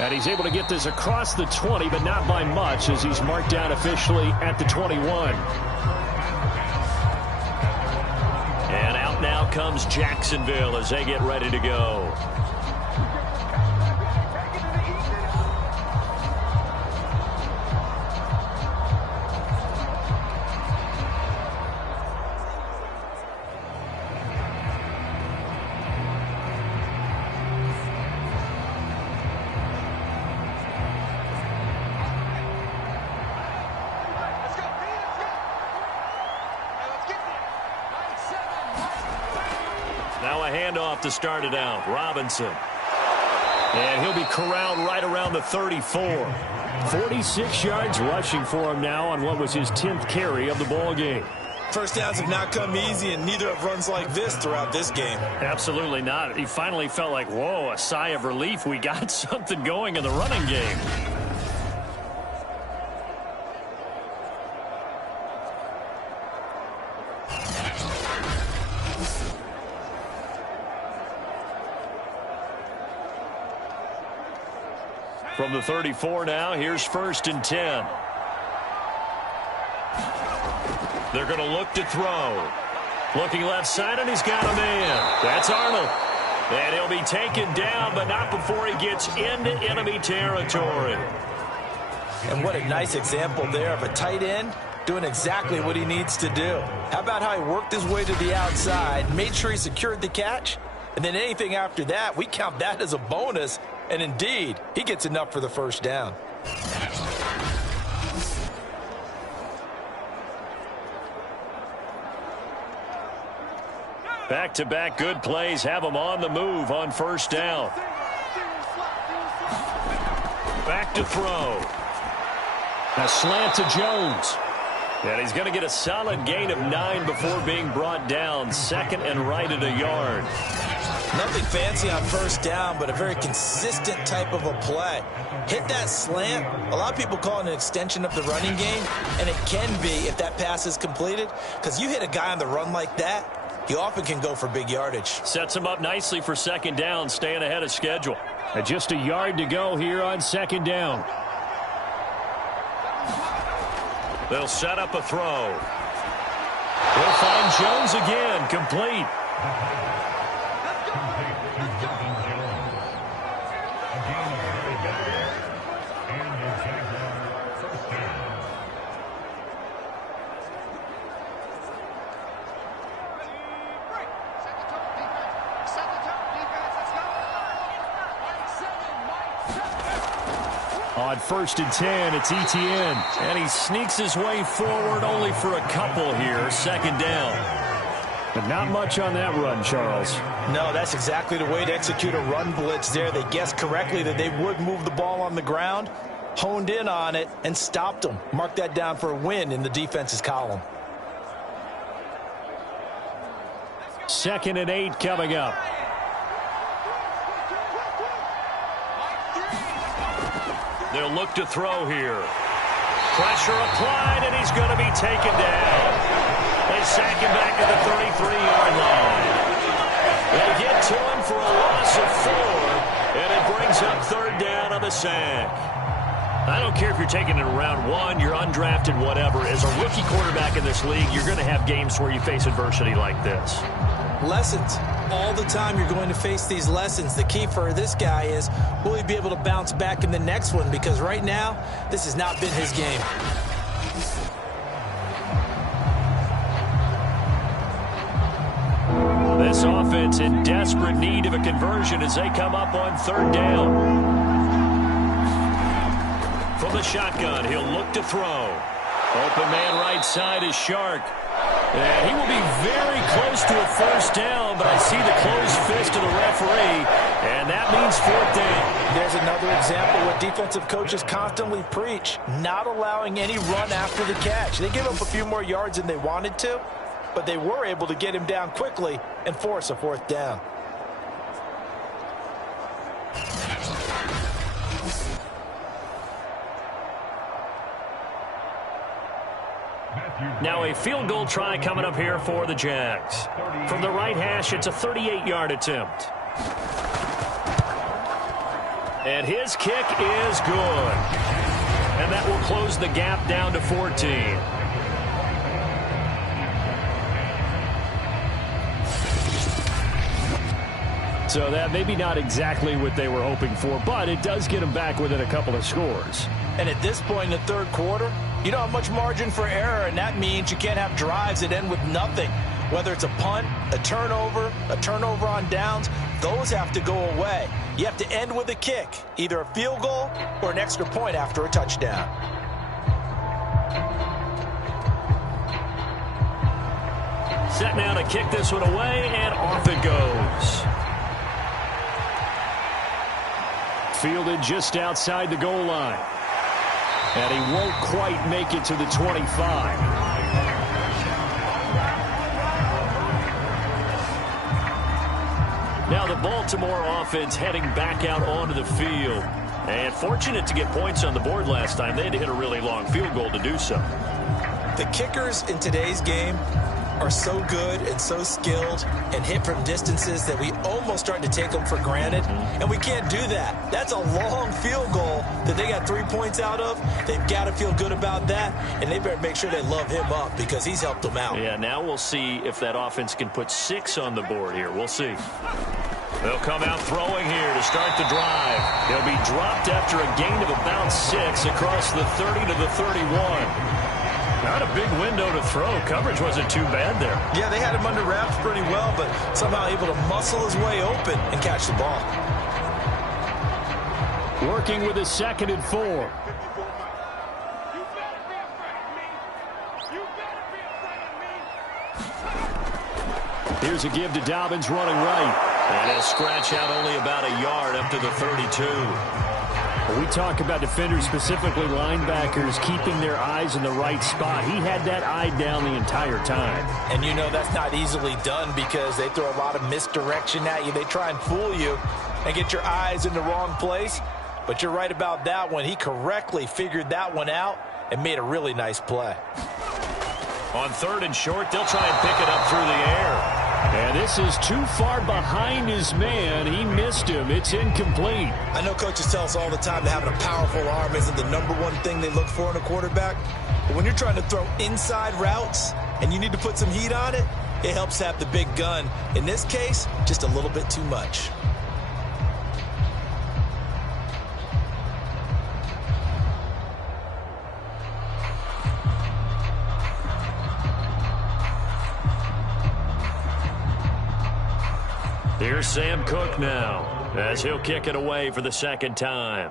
And he's able to get this across the 20, but not by much as he's marked down officially at the 21. And out now comes Jacksonville as they get ready to go. Now a handoff to start it out. Robinson. And he'll be corralled right around the 34. 46 yards rushing for him now on what was his 10th carry of the ball game. First downs have not come easy, and neither have runs like this throughout this game. Absolutely not. He finally felt like, whoa, a sigh of relief. We got something going in the running game. From the 34 now, here's 1st and 10. They're going to look to throw. Looking left side, and he's got a man. That's Arnold. And he'll be taken down, but not before he gets into enemy territory. And what a nice example there of a tight end doing exactly what he needs to do. How about how he worked his way to the outside, made sure he secured the catch, and then anything after that, we count that as a bonus. And indeed, he gets enough for the first down. Back-to-back good plays have him on the move on 1st down. Back to throw. A slant to Jones. And he's going to get a solid gain of 9 before being brought down. 2nd and right at a yard. Nothing fancy on 1st down, but a very consistent type of a play. Hit that slant. A lot of people call it an extension of the running game, and it can be if that pass is completed, because you hit a guy on the run like that, he often can go for big yardage. Sets him up nicely for 2nd down, staying ahead of schedule. And just a yard to go here on 2nd down. They'll set up a throw. They'll find Jones again, complete. On 1st and 10, it's Etienne. And he sneaks his way forward only for a couple here. 2nd down. But not much on that run, Charles. No, that's exactly the way to execute a run blitz there. They guessed correctly that they would move the ball on the ground, honed in on it, and stopped them. Mark that down for a win in the defense's column. 2nd and 8 coming up. They'll look to throw here. Pressure applied, and he's going to be taken down. They sack him back at the 33-yard line. They get to him for a loss of 4, and it brings up 3rd down on the sack. I don't care if you're taking it in round 1, you're undrafted, whatever. As a rookie quarterback in this league, you're going to have games where you face adversity like this. Lessons. All the time you're going to face these lessons. The key for this guy is, will he be able to bounce back in the next one? Because right now, this has not been his game. This offense in desperate need of a conversion as they come up on 3rd down. From the shotgun, he'll look to throw. Open man right side is Shark. And he will be very close to a 1st down, but I see the closed fist of the referee, and that means 4th down. There's another example what defensive coaches constantly preach, not allowing any run after the catch. They give up a few more yards than they wanted to, but they were able to get him down quickly and force a 4th down. Now a field goal try coming up here for the Jags. From the right hash, it's a 38-yard attempt. And his kick is good. And that will close the gap down to 14. So that maybe not exactly what they were hoping for, but it does get them back within a couple of scores. And at this point in the 3rd quarter, you don't have much margin for error, and that means you can't have drives that end with nothing. Whether it's a punt, a turnover on downs, those have to go away. You have to end with a kick, either a field goal or an extra point after a touchdown. Set now to kick this one away, and off it goes. Fielded just outside the goal line. And he won't quite make it to the 25. Now the Baltimore offense heading back out onto the field. And fortunate to get points on the board last time. They had to hit a really long field goal to do so. The kickers in today's game are so good and so skilled and hit from distances that we almost start to take them for granted, and we can't do that. That's a long field goal that they got 3 points out of. They've got to feel good about that, and they better make sure they love him up because he's helped them out. Yeah, now we'll see if that offense can put 6 on the board here. We'll see. They'll come out throwing here to start the drive. They'll be dropped after a gain of about 6 across the 30 to the 31. Not a big window to throw. Coverage wasn't too bad there. Yeah, they had him under wraps pretty well, but somehow able to muscle his way open and catch the ball. Working with a 2nd and 4. Here's a give to Dobbins running right. And he'll scratch out only about a yard up to the 32. We talk about defenders, specifically linebackers, keeping their eyes in the right spot. He had that eye down the entire time. And you know that's not easily done because they throw a lot of misdirection at you. They try and fool you and get your eyes in the wrong place. But you're right about that one. He correctly figured that one out and made a really nice play. On 3rd and short, they'll try and pick it up through the air. And this is too far behind his man. He missed him. It's incomplete. I know coaches tell us all the time that having a powerful arm isn't the #1 thing they look for in a quarterback. But when you're trying to throw inside routes and you need to put some heat on it, it helps have the big gun. In this case, just a little bit too much. Here's Sam Cook now, as he'll kick it away for the 2nd time.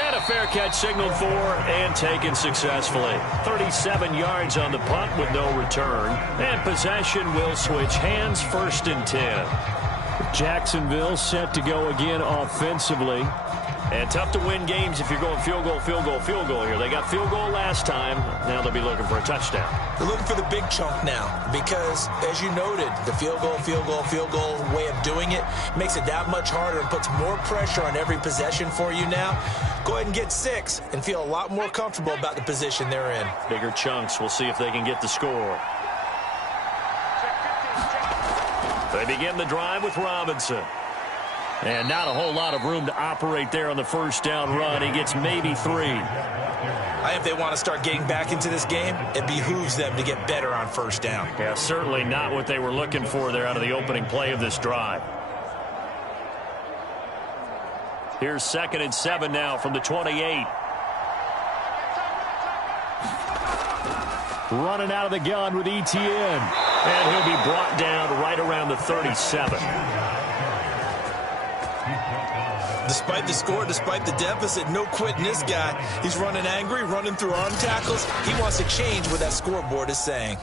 And a fair catch signaled for and taken successfully. 37 yards on the punt with no return. And possession will switch hands, 1st and 10. Jacksonville set to go again offensively. And tough to win games if you're going field goal, field goal, field goal here. They got field goal last time. Now they'll be looking for a touchdown. They're looking for the big chunk now because, as you noted, the field goal way of doing it makes it that much harder and puts more pressure on every possession for you now. Go ahead and get 6 and feel a lot more comfortable about the position they're in. Bigger chunks. We'll see if they can get the score. They begin the drive with Robinson. And not a whole lot of room to operate there on the first down run. He gets maybe 3. If they want to start getting back into this game, it behooves them to get better on first down. Yeah, certainly not what they were looking for there out of the opening play of this drive. Here's 2nd and 7 now from the 28. Running out of the gun with ETN. And he'll be brought down right around the 37. Despite the score, despite the deficit, no quitting this guy. He's running angry, running through arm tackles. He wants to change what that scoreboard is saying.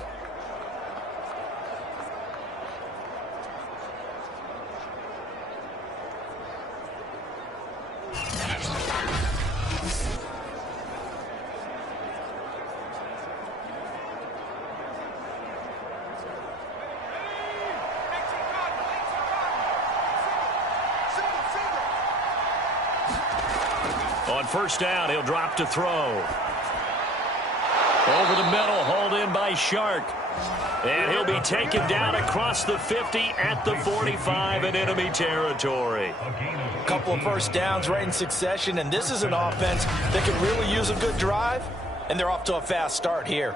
On first down, he'll drop to throw. Over the middle, hauled in by Shark. And he'll be taken down across the 50 at the 45 in enemy territory. A couple of first downs right in succession, and this is an offense that can really use a good drive, and they're off to a fast start here.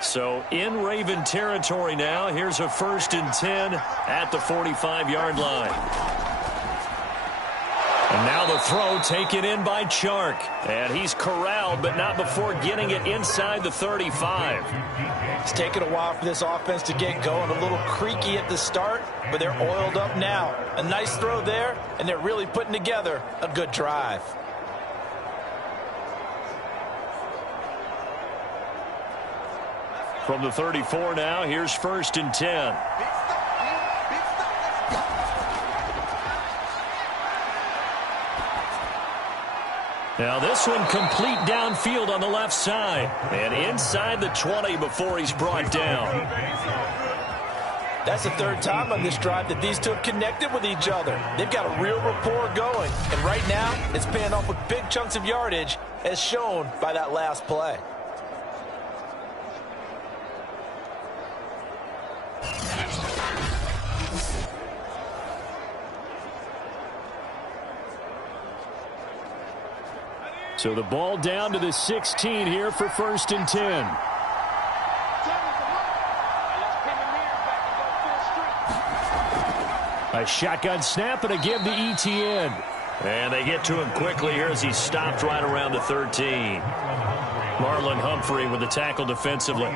So in Raven territory now. Here's a 1st and 10 at the 45-yard line. And now the throw taken in by Chark. And he's corralled, but not before getting it inside the 35. It's taken a while for this offense to get going. A little creaky at the start, but they're oiled up now. A nice throw there, and they're really putting together a good drive. From the 34 now, here's 1st and 10. Now this one complete downfield on the left side. And inside the 20 before he's brought down. That's the 3rd time on this drive that these two have connected with each other. They've got a real rapport going. And right now, it's paying off with big chunks of yardage, as shown by that last play. So the ball down to the 16 here for 1st and 10. A shotgun snap and a give to ETN. And they get to him quickly here as he's stopped right around the 13. Marlon Humphrey with the tackle defensively.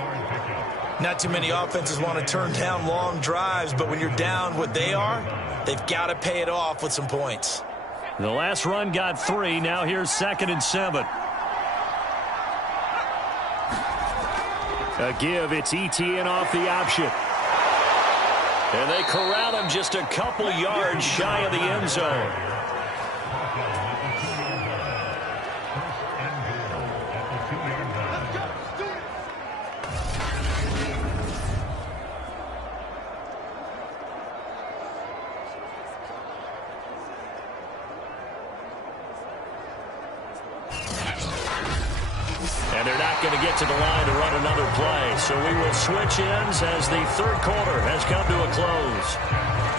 Not too many offenses want to turn down long drives, but when you're down what they are, they've got to pay it off with some points. The last run got 3. Now here's 2nd and 7. A give. It's ETN off the option. And they corral him just a couple yards shy of the end zone. And they're not going to get to the line to run another play. So we will switch ends as the 3rd quarter has come to a close.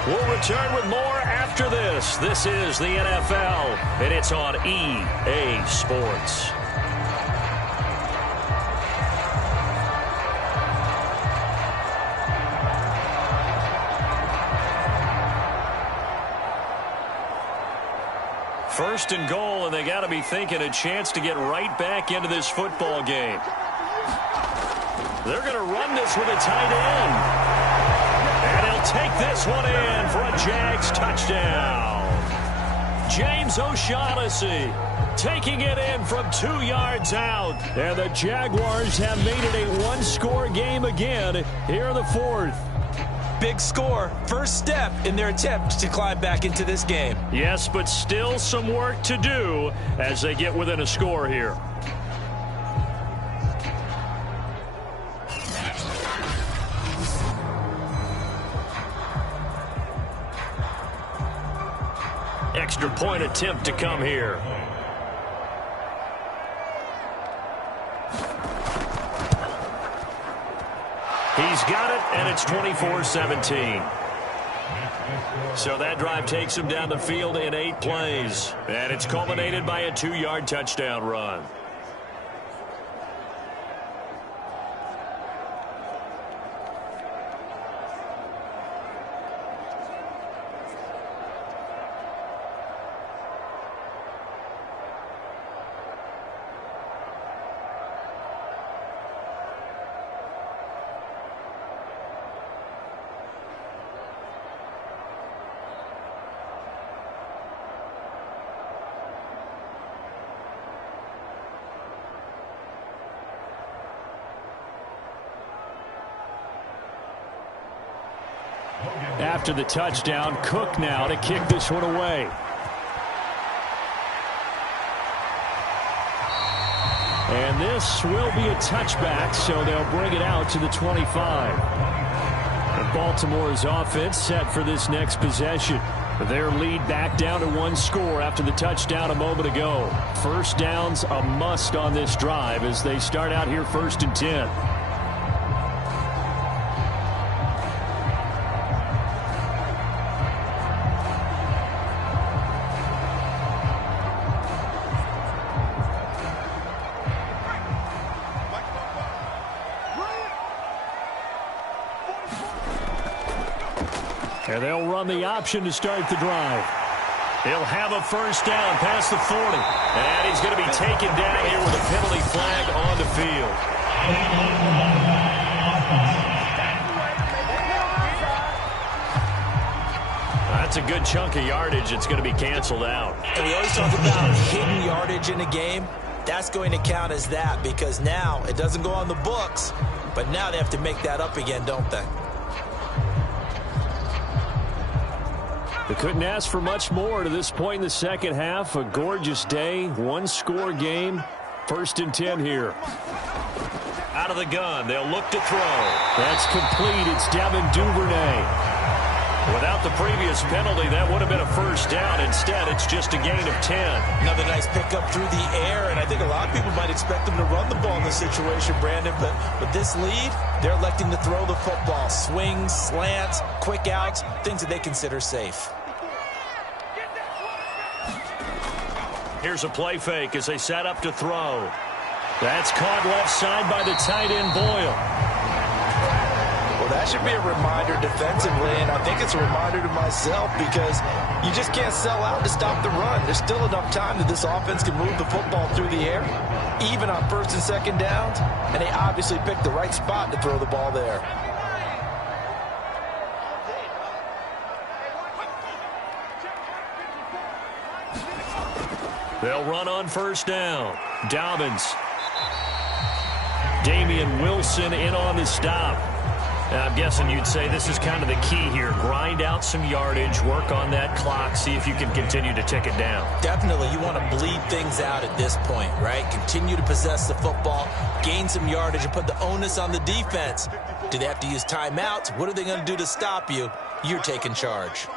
We'll return with more after this. This is the NFL, and it's on EA Sports. First and goal, and they got to be thinking a chance to get right back into this football game. They're going to run this with a tight end. And he'll take this one in for a Jags touchdown. James O'Shaughnessy taking it in from 2 yards out. And the Jaguars have made it a one-score game again here in the fourth. Big score, first step in their attempt to climb back into this game. Yes, but still some work to do as they get within a score here. Extra point attempt to come here. He's got it, and it's 24-17. So that drive takes him down the field in 8 plays. And it's culminated by a 2-yard touchdown run. After the touchdown, Cook now to kick this one away. And this will be a touchback, so they'll bring it out to the 25. And Baltimore's offense set for this next possession. Their lead back down to 1 score after the touchdown a moment ago. First down's a must on this drive as they start out here 1st and 10. And they'll run the option to start the drive. He'll have a first down past the 40. And he's going to be taken down here with a penalty flag on the field. That's a good chunk of yardage. It's going to be canceled out. And we always talk about hidden yardage in a game. That's going to count as that because now it doesn't go on the books, but now they have to make that up again, don't they? They couldn't ask for much more to this point in the second half. A gorgeous day, 1-score game. 1st and 10 here. Out of the gun, they'll look to throw. That's complete. It's Devin Duvernay. Without the previous penalty, that would have been a first down. Instead, it's just a gain of 10. Another nice pickup through the air, and I think a lot of people might expect them to run the ball in this situation, Brandon, but with this lead, they're electing to throw the football. Swings, slants, quick outs, things that they consider safe. Here's a play fake as they set up to throw. That's caught left side by the tight end, Boyle. Well, that should be a reminder defensively, and I think it's a reminder to myself because you just can't sell out to stop the run. There's still enough time that this offense can move the football through the air, even on 1st and 2nd downs, and they obviously picked the right spot to throw the ball there. They'll run on first down. Dobbins. Damian Wilson in on the stop. And I'm guessing you'd say this is kind of the key here. Grind out some yardage, work on that clock, see if you can continue to tick it down. Definitely, you want to bleed things out at this point, right? Continue to possess the football, gain some yardage, and put the onus on the defense. Do they have to use timeouts? What are they going to do to stop you? You're taking charge.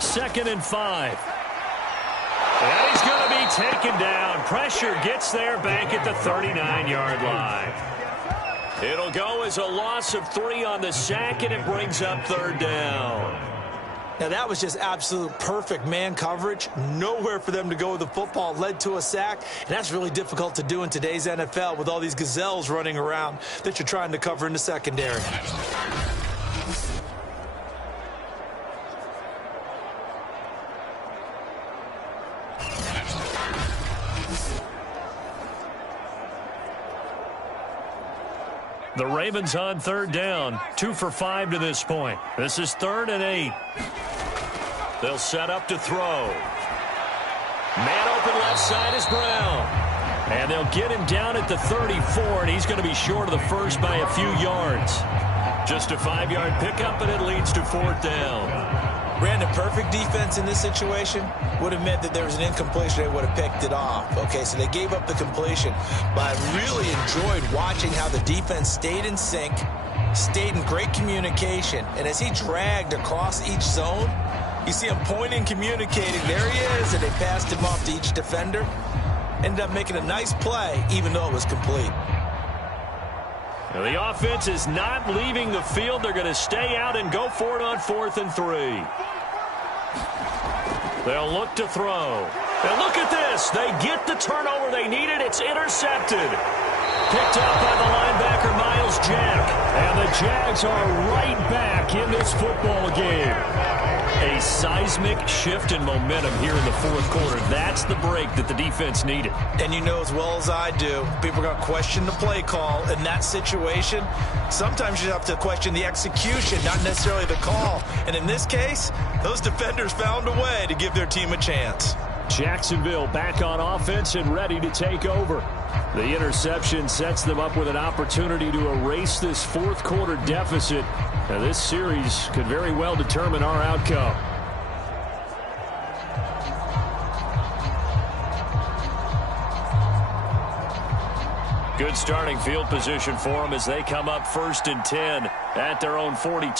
2nd and 5. And he's going to be taken down. Pressure gets there back at the 39-yard line. It'll go as a loss of 3 on the sack, and it brings up 3rd down. Now, that was just absolute perfect man coverage. Nowhere for them to go with the football. Led to a sack, and that's really difficult to do in today's NFL with all these gazelles running around that you're trying to cover in the secondary. The Ravens on third down, 2 for 5 to this point. This is 3rd and 8. They'll set up to throw. Man open left side is Brown. And they'll get him down at the 34, and he's going to be short of the first by a few yards. Just a 5-yard pickup, and it leads to 4th down. Brandon, perfect defense in this situation would have meant that there was an incompletion. They would have picked it off. Okay, so they gave up the completion. But I really enjoyed watching how the defense stayed in sync, stayed in great communication. And as he dragged across each zone, you see him pointing, communicating. There he is, and they passed him off to each defender. Ended up making a nice play, even though it was complete. The offense is not leaving the field. They're going to stay out and go for it on 4th and 3. They'll look to throw. And look at this. They get the turnover they needed. It's intercepted. Picked up by the linebacker, Miles Jack. And the Jags are right back in this football game. A seismic shift in momentum here in the 4th quarter. That's the break that the defense needed. And you know as well as I do, people are going to question the play call in that situation. Sometimes you have to question the execution, not necessarily the call. And in this case, those defenders found a way to give their team a chance. Jacksonville back on offense and ready to take over. The interception sets them up with an opportunity to erase this 4th quarter deficit. Now, this series could very well determine our outcome. Good starting field position for them as they come up 1st and 10 at their own 42.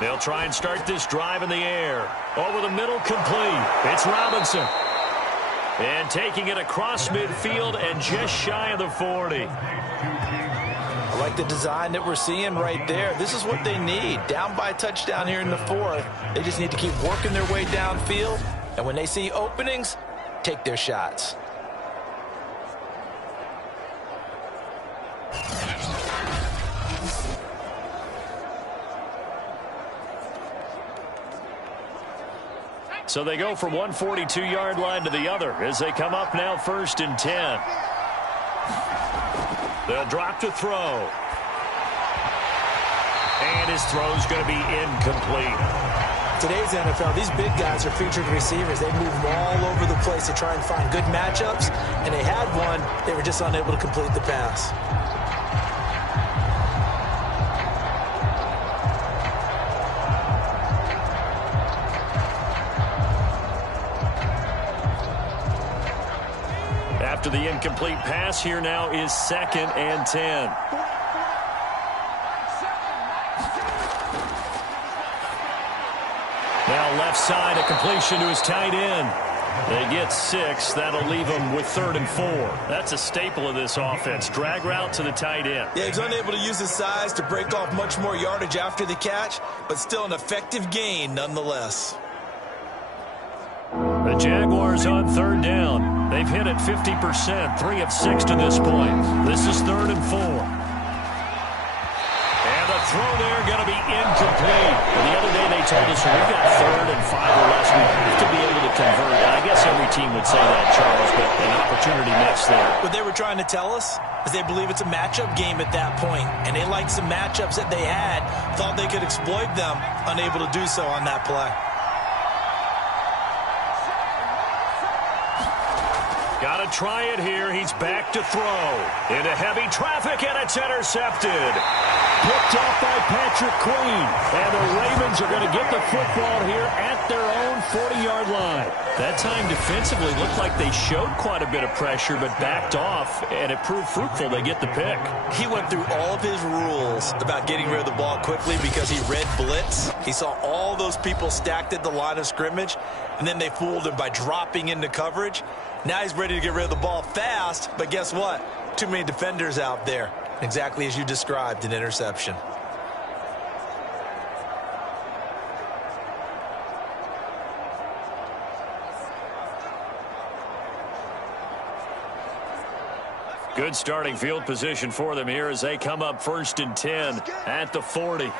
They'll try and start this drive in the air. Over the middle, complete. It's Robinson. And taking it across midfield and just shy of the 40. I like the design that we're seeing right there. This is what they need. Down by a touchdown here in the 4th. They just need to keep working their way downfield. And when they see openings, take their shots. So they go from one 42-yard line to the other as they come up now 1st and 10. They'll drop to throw. And his throw's going to be incomplete. Today's NFL, these big guys are featured receivers. They move all over the place to try and find good matchups. And they had one. They were just unable to complete the pass. After the incomplete pass, here now is 2nd and 10. Now left side, a completion to his tight end. They get 6. That'll leave them with 3rd and 4. That's a staple of this offense. Drag route to the tight end. Yeah, he's unable to use his size to break off much more yardage after the catch, but still an effective gain nonetheless. The Jaguars on 3rd down. They've hit it 50%, 3 of 6 to this point. This is 3rd and 4. And the throw there going to be incomplete. And the other day they told us when we've got 3rd and 5 or less, we have to be able to convert. And I guess every team would say that, Charles, but an opportunity missed there. What they were trying to tell us is they believe it's a matchup game at that point, and they liked some matchups that they had, thought they could exploit them, unable to do so on that play. Got to try it here. He's back to throw. Into heavy traffic, and it's intercepted. Picked off by Patrick Queen. And the Ravens are going to get the football here at their own 40-yard line. That time defensively looked like they showed quite a bit of pressure, but backed off, and it proved fruitful. They get the pick. He went through all of his rules about getting rid of the ball quickly because he read blitz. He saw all those people stacked at the line of scrimmage, and then they fooled him by dropping into coverage. Now he's ready to get rid of the ball fast, but guess what? Too many defenders out there. Exactly as you described, an interception. Good starting field position for them here as they come up 1st and 10 at the 40.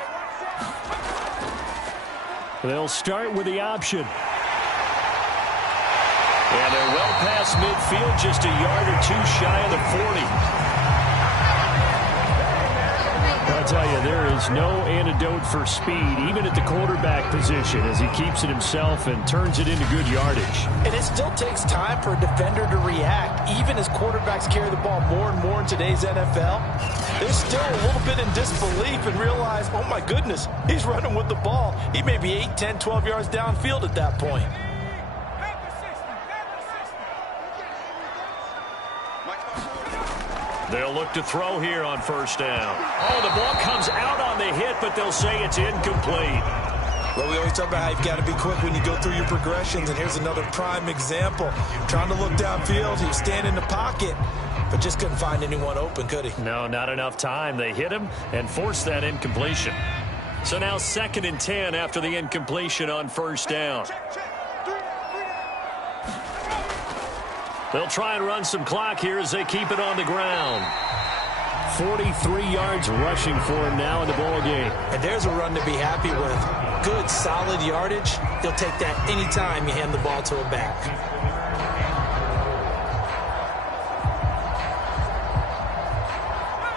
They'll start with the option. And they're well past midfield, just a yard or two shy of the 40. I'll tell you, there is no antidote for speed, even at the quarterback position, as he keeps it himself and turns it into good yardage. And it still takes time for a defender to react, even as quarterbacks carry the ball more and more in today's NFL. They're still a little bit in disbelief and realize, oh my goodness, he's running with the ball. He may be 8, 10, 12 yards downfield at that point. They'll look to throw here on first down. Oh, the ball comes out on the hit, but they'll say it's incomplete. Well, we always talk about how you've got to be quick when you go through your progressions, and here's another prime example. Trying to look downfield, he was standing in the pocket, but just couldn't find anyone open, could he? No, not enough time. They hit him and forced that incompletion. So now 2nd and 10 after the incompletion on first down. They'll try and run some clock here as they keep it on the ground. 43 yards rushing for him now in the ball game. And there's a run to be happy with. Good, solid yardage. He'll take that anytime you hand the ball to him back.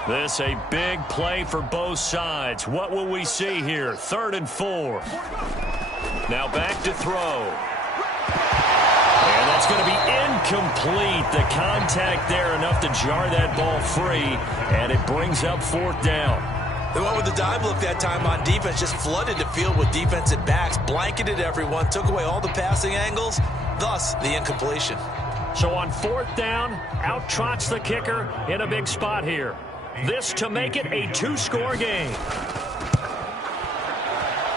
This a big play for both sides. What will we see here? 3rd and 4. Now back to throw. And that's going to be incomplete. The contact there enough to jar that ball free, and it brings up 4th down. They went with the dime look that time on defense, just flooded the field with defensive backs, blanketed everyone, took away all the passing angles, thus the incompletion. So on 4th down, out trots the kicker in a big spot here. This to make it a 2-score game.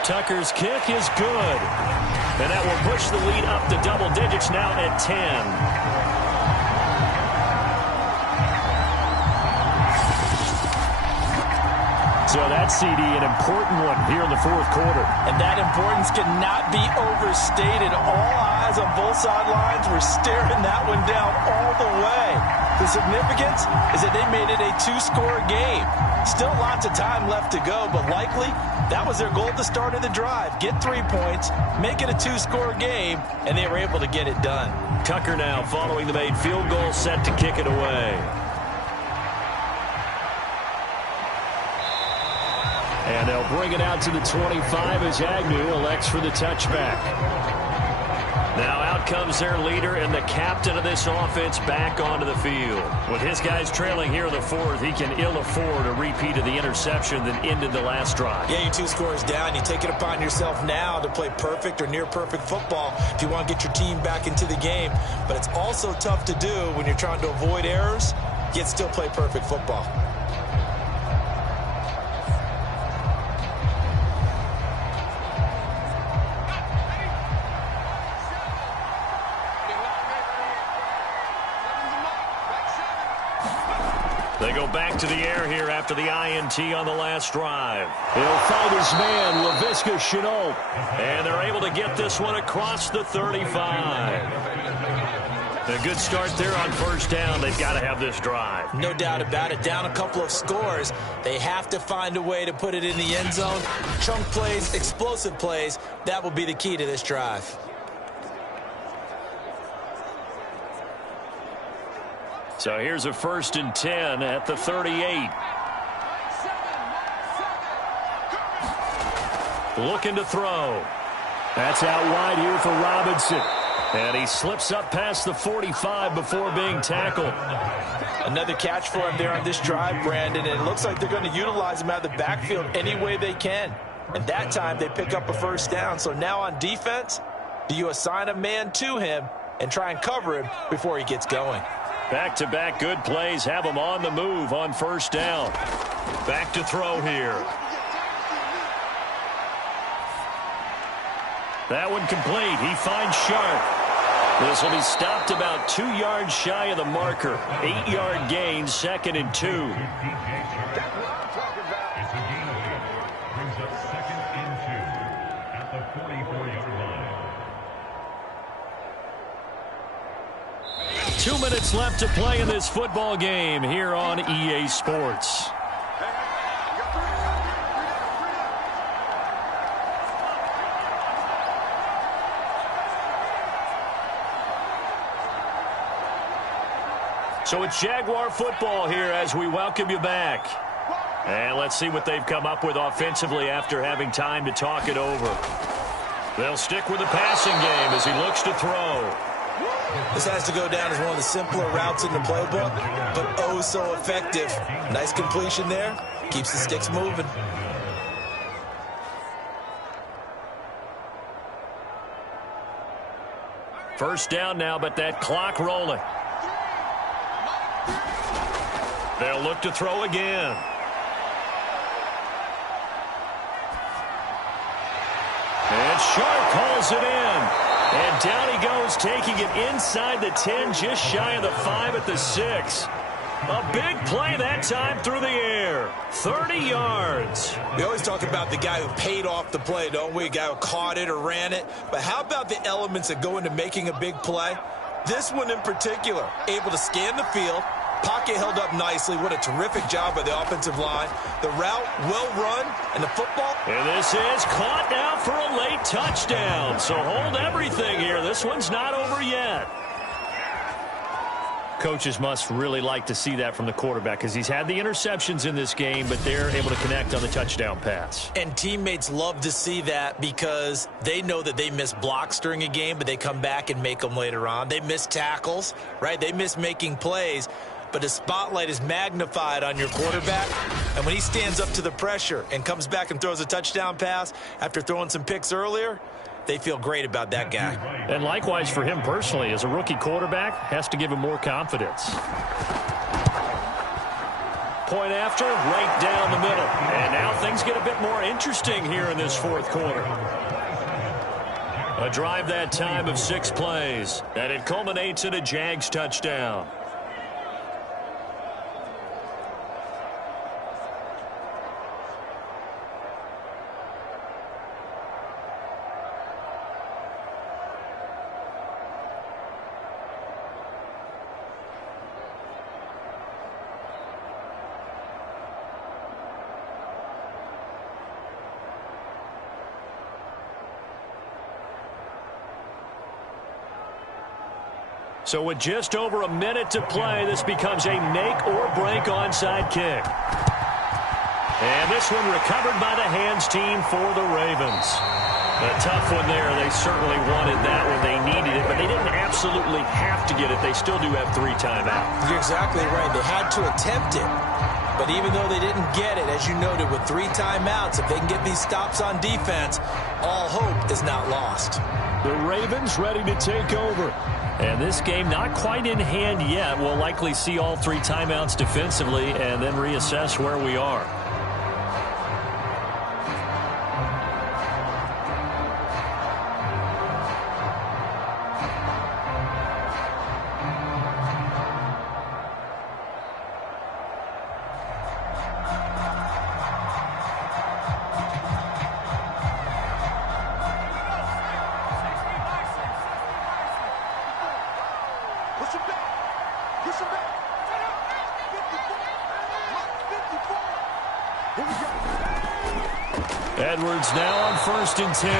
Tucker's kick is good. And that will push the lead up to double digits now at 10. So that CD, an important one here in the 4th quarter. And that importance cannot be overstated. All eyes on both sidelines were staring that one down all the way. The significance is that they made it a 2-score game. Still lots of time left to go, but likely that was their goal at the start of the drive. Get 3 points, make it a 2-score game, and they were able to get it done. Tucker now following the made field goal, set to kick it away. And they'll bring it out to the 25 as Agnew elects for the touchback. Now out comes their leader and the captain of this offense back onto the field. With his guys trailing here in the 4th, he can ill afford a repeat of the interception that ended the last drive. Yeah, you're 2 scores down. You take it upon yourself now to play perfect or near perfect football if you want to get your team back into the game. But it's also tough to do when you're trying to avoid errors, yet still play perfect football. They go back to the air here after the INT on the last drive. He'll find his man, Laviska Shenault. And they're able to get this one across the 35. A good start there on first down. They've got to have this drive. No doubt about it. Down a couple of scores. They have to find a way to put it in the end zone. Chunk plays, explosive plays. That will be the key to this drive. So here's a 1st and 10 at the 38. Looking to throw. That's out wide here for Robinson. And he slips up past the 45 before being tackled. Another catch for him there on this drive, Brandon. And it looks like they're going to utilize him out of the backfield any way they can. And that time they pick up a 1st down. So now on defense, do you assign a man to him and try and cover him before he gets going? Back-to-back good plays have him on the move on first down. Back to throw here. That one complete. He finds Sharp. This will be stopped about 2 yards shy of the marker. 8-yard gain, 2nd and 2. 2 minutes left to play in this football game here on EA Sports. So it's Jaguar football here as we welcome you back. And let's see what they've come up with offensively after having time to talk it over. They'll stick with the passing game as he looks to throw. This has to go down as one of the simpler routes in the playbook, but oh so effective. Nice completion there. Keeps the sticks moving. First down now, but that clock rolling. They'll look to throw again. And Sharp calls it in. And down he goes, taking it inside the 10, just shy of the 5 at the 6. A big play that time through the air. 30 yards. We always talk about the guy who paid off the play, don't we? A guy who caught it or ran it. But how about the elements that go into making a big play? This one in particular, able to scan the field. Pocket held up nicely. What a terrific job by the offensive line. The route well run, and the football. And this is caught now for a late touchdown. So hold everything here. This one's not over yet. Coaches must really like to see that from the quarterback because he's had the interceptions in this game, but they're able to connect on the touchdown pass. And teammates love to see that because they know that they miss blocks during a game, but they come back and make them later on. They miss tackles, right? They miss making plays. But the spotlight is magnified on your quarterback. And when he stands up to the pressure and comes back and throws a touchdown pass after throwing some picks earlier, they feel great about that guy. And likewise for him personally, as a rookie quarterback, has to give him more confidence. Point after, right down the middle. And now things get a bit more interesting here in this fourth quarter. A drive that time of 6 plays. And it culminates in a Jags touchdown. So with just over a minute to play, this becomes a make-or-break onside kick. And this one recovered by the hands team for the Ravens. A tough one there. They certainly wanted that when they needed it, but they didn't absolutely have to get it. They still do have 3 timeouts. You're exactly right. They had to attempt it. But even though they didn't get it, as you noted, with 3 timeouts, if they can get these stops on defense, all hope is not lost. The Ravens ready to take over. And this game not quite in hand yet. We'll likely see all 3 timeouts defensively and then reassess where we are. Edwards now on 1st and 10.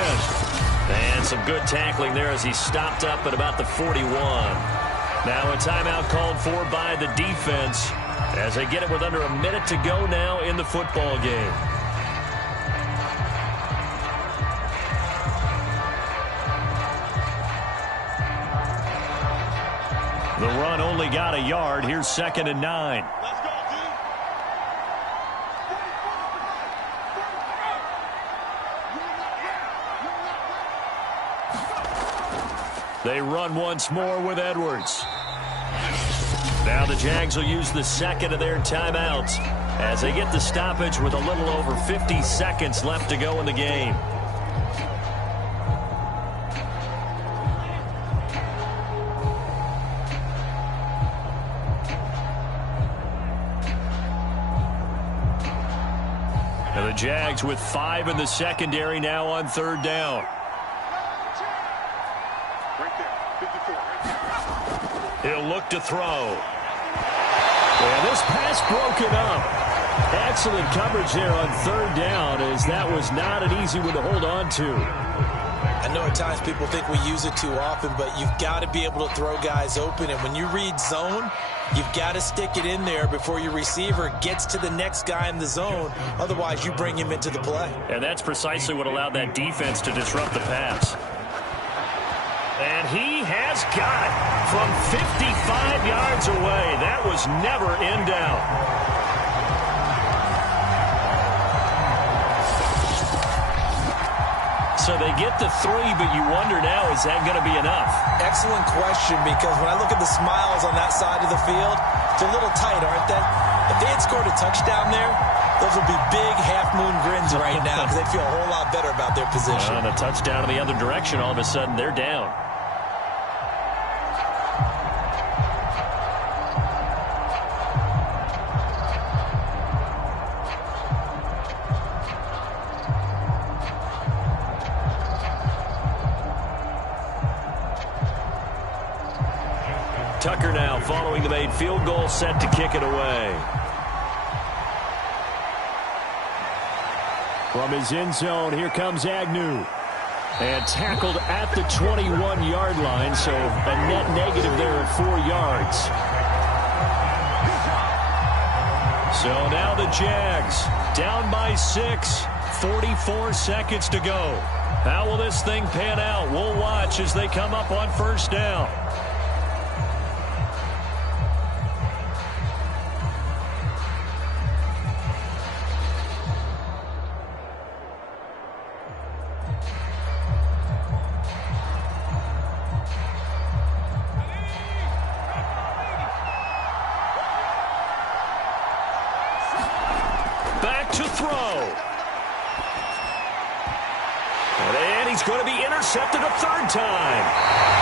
And some good tackling there as he stopped up at about the 41. Now a timeout called for by the defense as they get it with under a minute to go now in the football game. The run only got a yard. Here's 2nd and 9. They run once more with Edwards. Now the Jags will use the 2nd of their timeouts as they get the stoppage with a little over 50 seconds left to go in the game. Now the Jags with 5 in the secondary now on 3rd down. He'll look to throw. And this pass broken up. Excellent coverage there on 3rd down as that was not an easy one to hold on to. I know at times people think we use it too often, but you've got to be able to throw guys open. And when you read zone, you've got to stick it in there before your receiver gets to the next guy in the zone. Otherwise, you bring him into the play. And that's precisely what allowed that defense to disrupt the pass. And he has got it from 55 yards away. That was never in doubt. So they get the 3, but you wonder now, is that going to be enough? Excellent question, because when I look at the smiles on that side of the field, it's a little tight, aren't they? If they had scored a touchdown there, those would be big half-moon grins right now because they feel a whole lot better about their position. And a touchdown in the other direction, all of a sudden they're down. Tucker now following the made field goal, set to kick it away. From his end zone, here comes Agnew. And tackled at the 21-yard line, so a net negative there at 4 yards. So now the Jags down by 6, 44 seconds to go. How will this thing pan out? We'll watch as they come up on first down. To throw. And he's going to be intercepted a third time.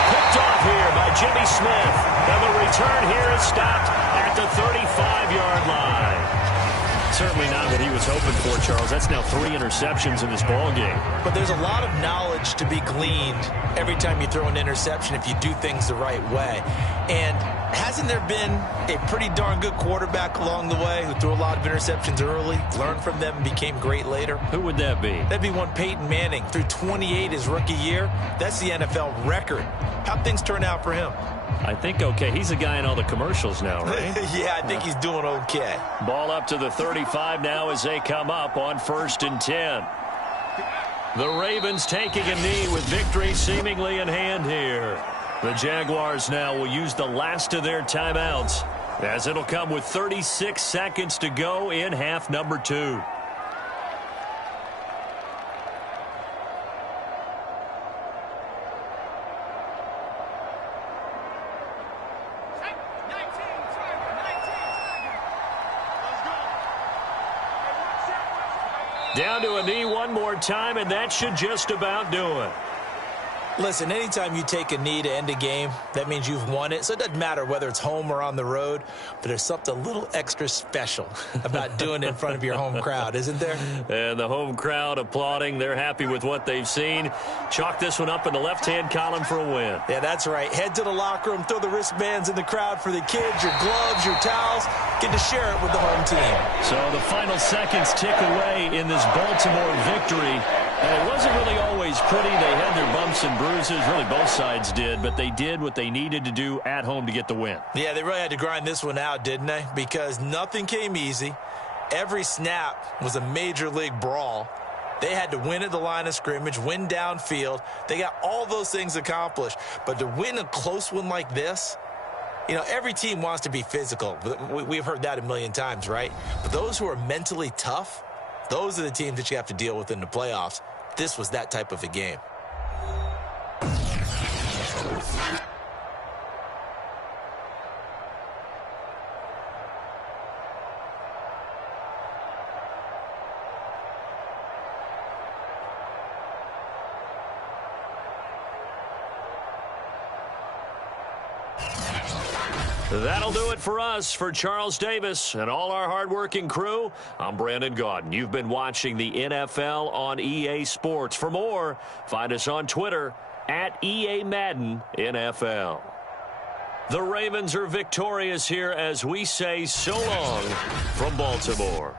Picked off here by Jimmy Smith. And the return here is stopped at the 35-yard line. Certainly not what he was hoping for, Charles. That's now 3 interceptions in this ball game. But there's a lot of knowledge to be gleaned every time you throw an interception if you do things the right way. And hasn't there been a pretty darn good quarterback along the way who threw a lot of interceptions early, learned from them, and became great later? Who would that be? That'd be one Peyton Manning. Threw 28 his rookie year. That's the NFL record. How'd things turn out for him? I think okay. He's a guy in all the commercials now, right? Yeah, I think he's doing okay. Ball up to the 35 now as they come up on 1st and 10. The Ravens taking a knee with victory seemingly in hand here. The Jaguars now will use the last of their timeouts as it'll come with 36 seconds to go in half number 2. Down to a knee one more time, and that should just about do it. Listen, anytime you take a knee to end a game, that means you've won it. So it doesn't matter whether it's home or on the road, but there's something a little extra special about doing it in front of your home crowd, isn't there? And the home crowd applauding. They're happy with what they've seen. Chalk this one up in the left-hand column for a win. Yeah, that's right. Head to the locker room, throw the wristbands in the crowd for the kids, your gloves, your towels. Get to share it with the home team. So the final seconds tick away in this Baltimore victory. And it wasn't really always pretty. They had their bumps and bruises. Really, both sides did. But they did what they needed to do at home to get the win. Yeah, they really had to grind this one out, didn't they? Because nothing came easy. Every snap was a major league brawl. They had to win at the line of scrimmage, win downfield. They got all those things accomplished. But to win a close one like this, you know, every team wants to be physical. We've heard that a million times, right? But those who are mentally tough, those are the teams that you have to deal with in the playoffs. This was that type of a game. That'll do it for us. For Charles Davis and all our hardworking crew, I'm Brandon Gaudin. You've been watching the NFL on EA Sports. For more, find us on Twitter at EA Madden NFL. The Ravens are victorious here as we say so long from Baltimore.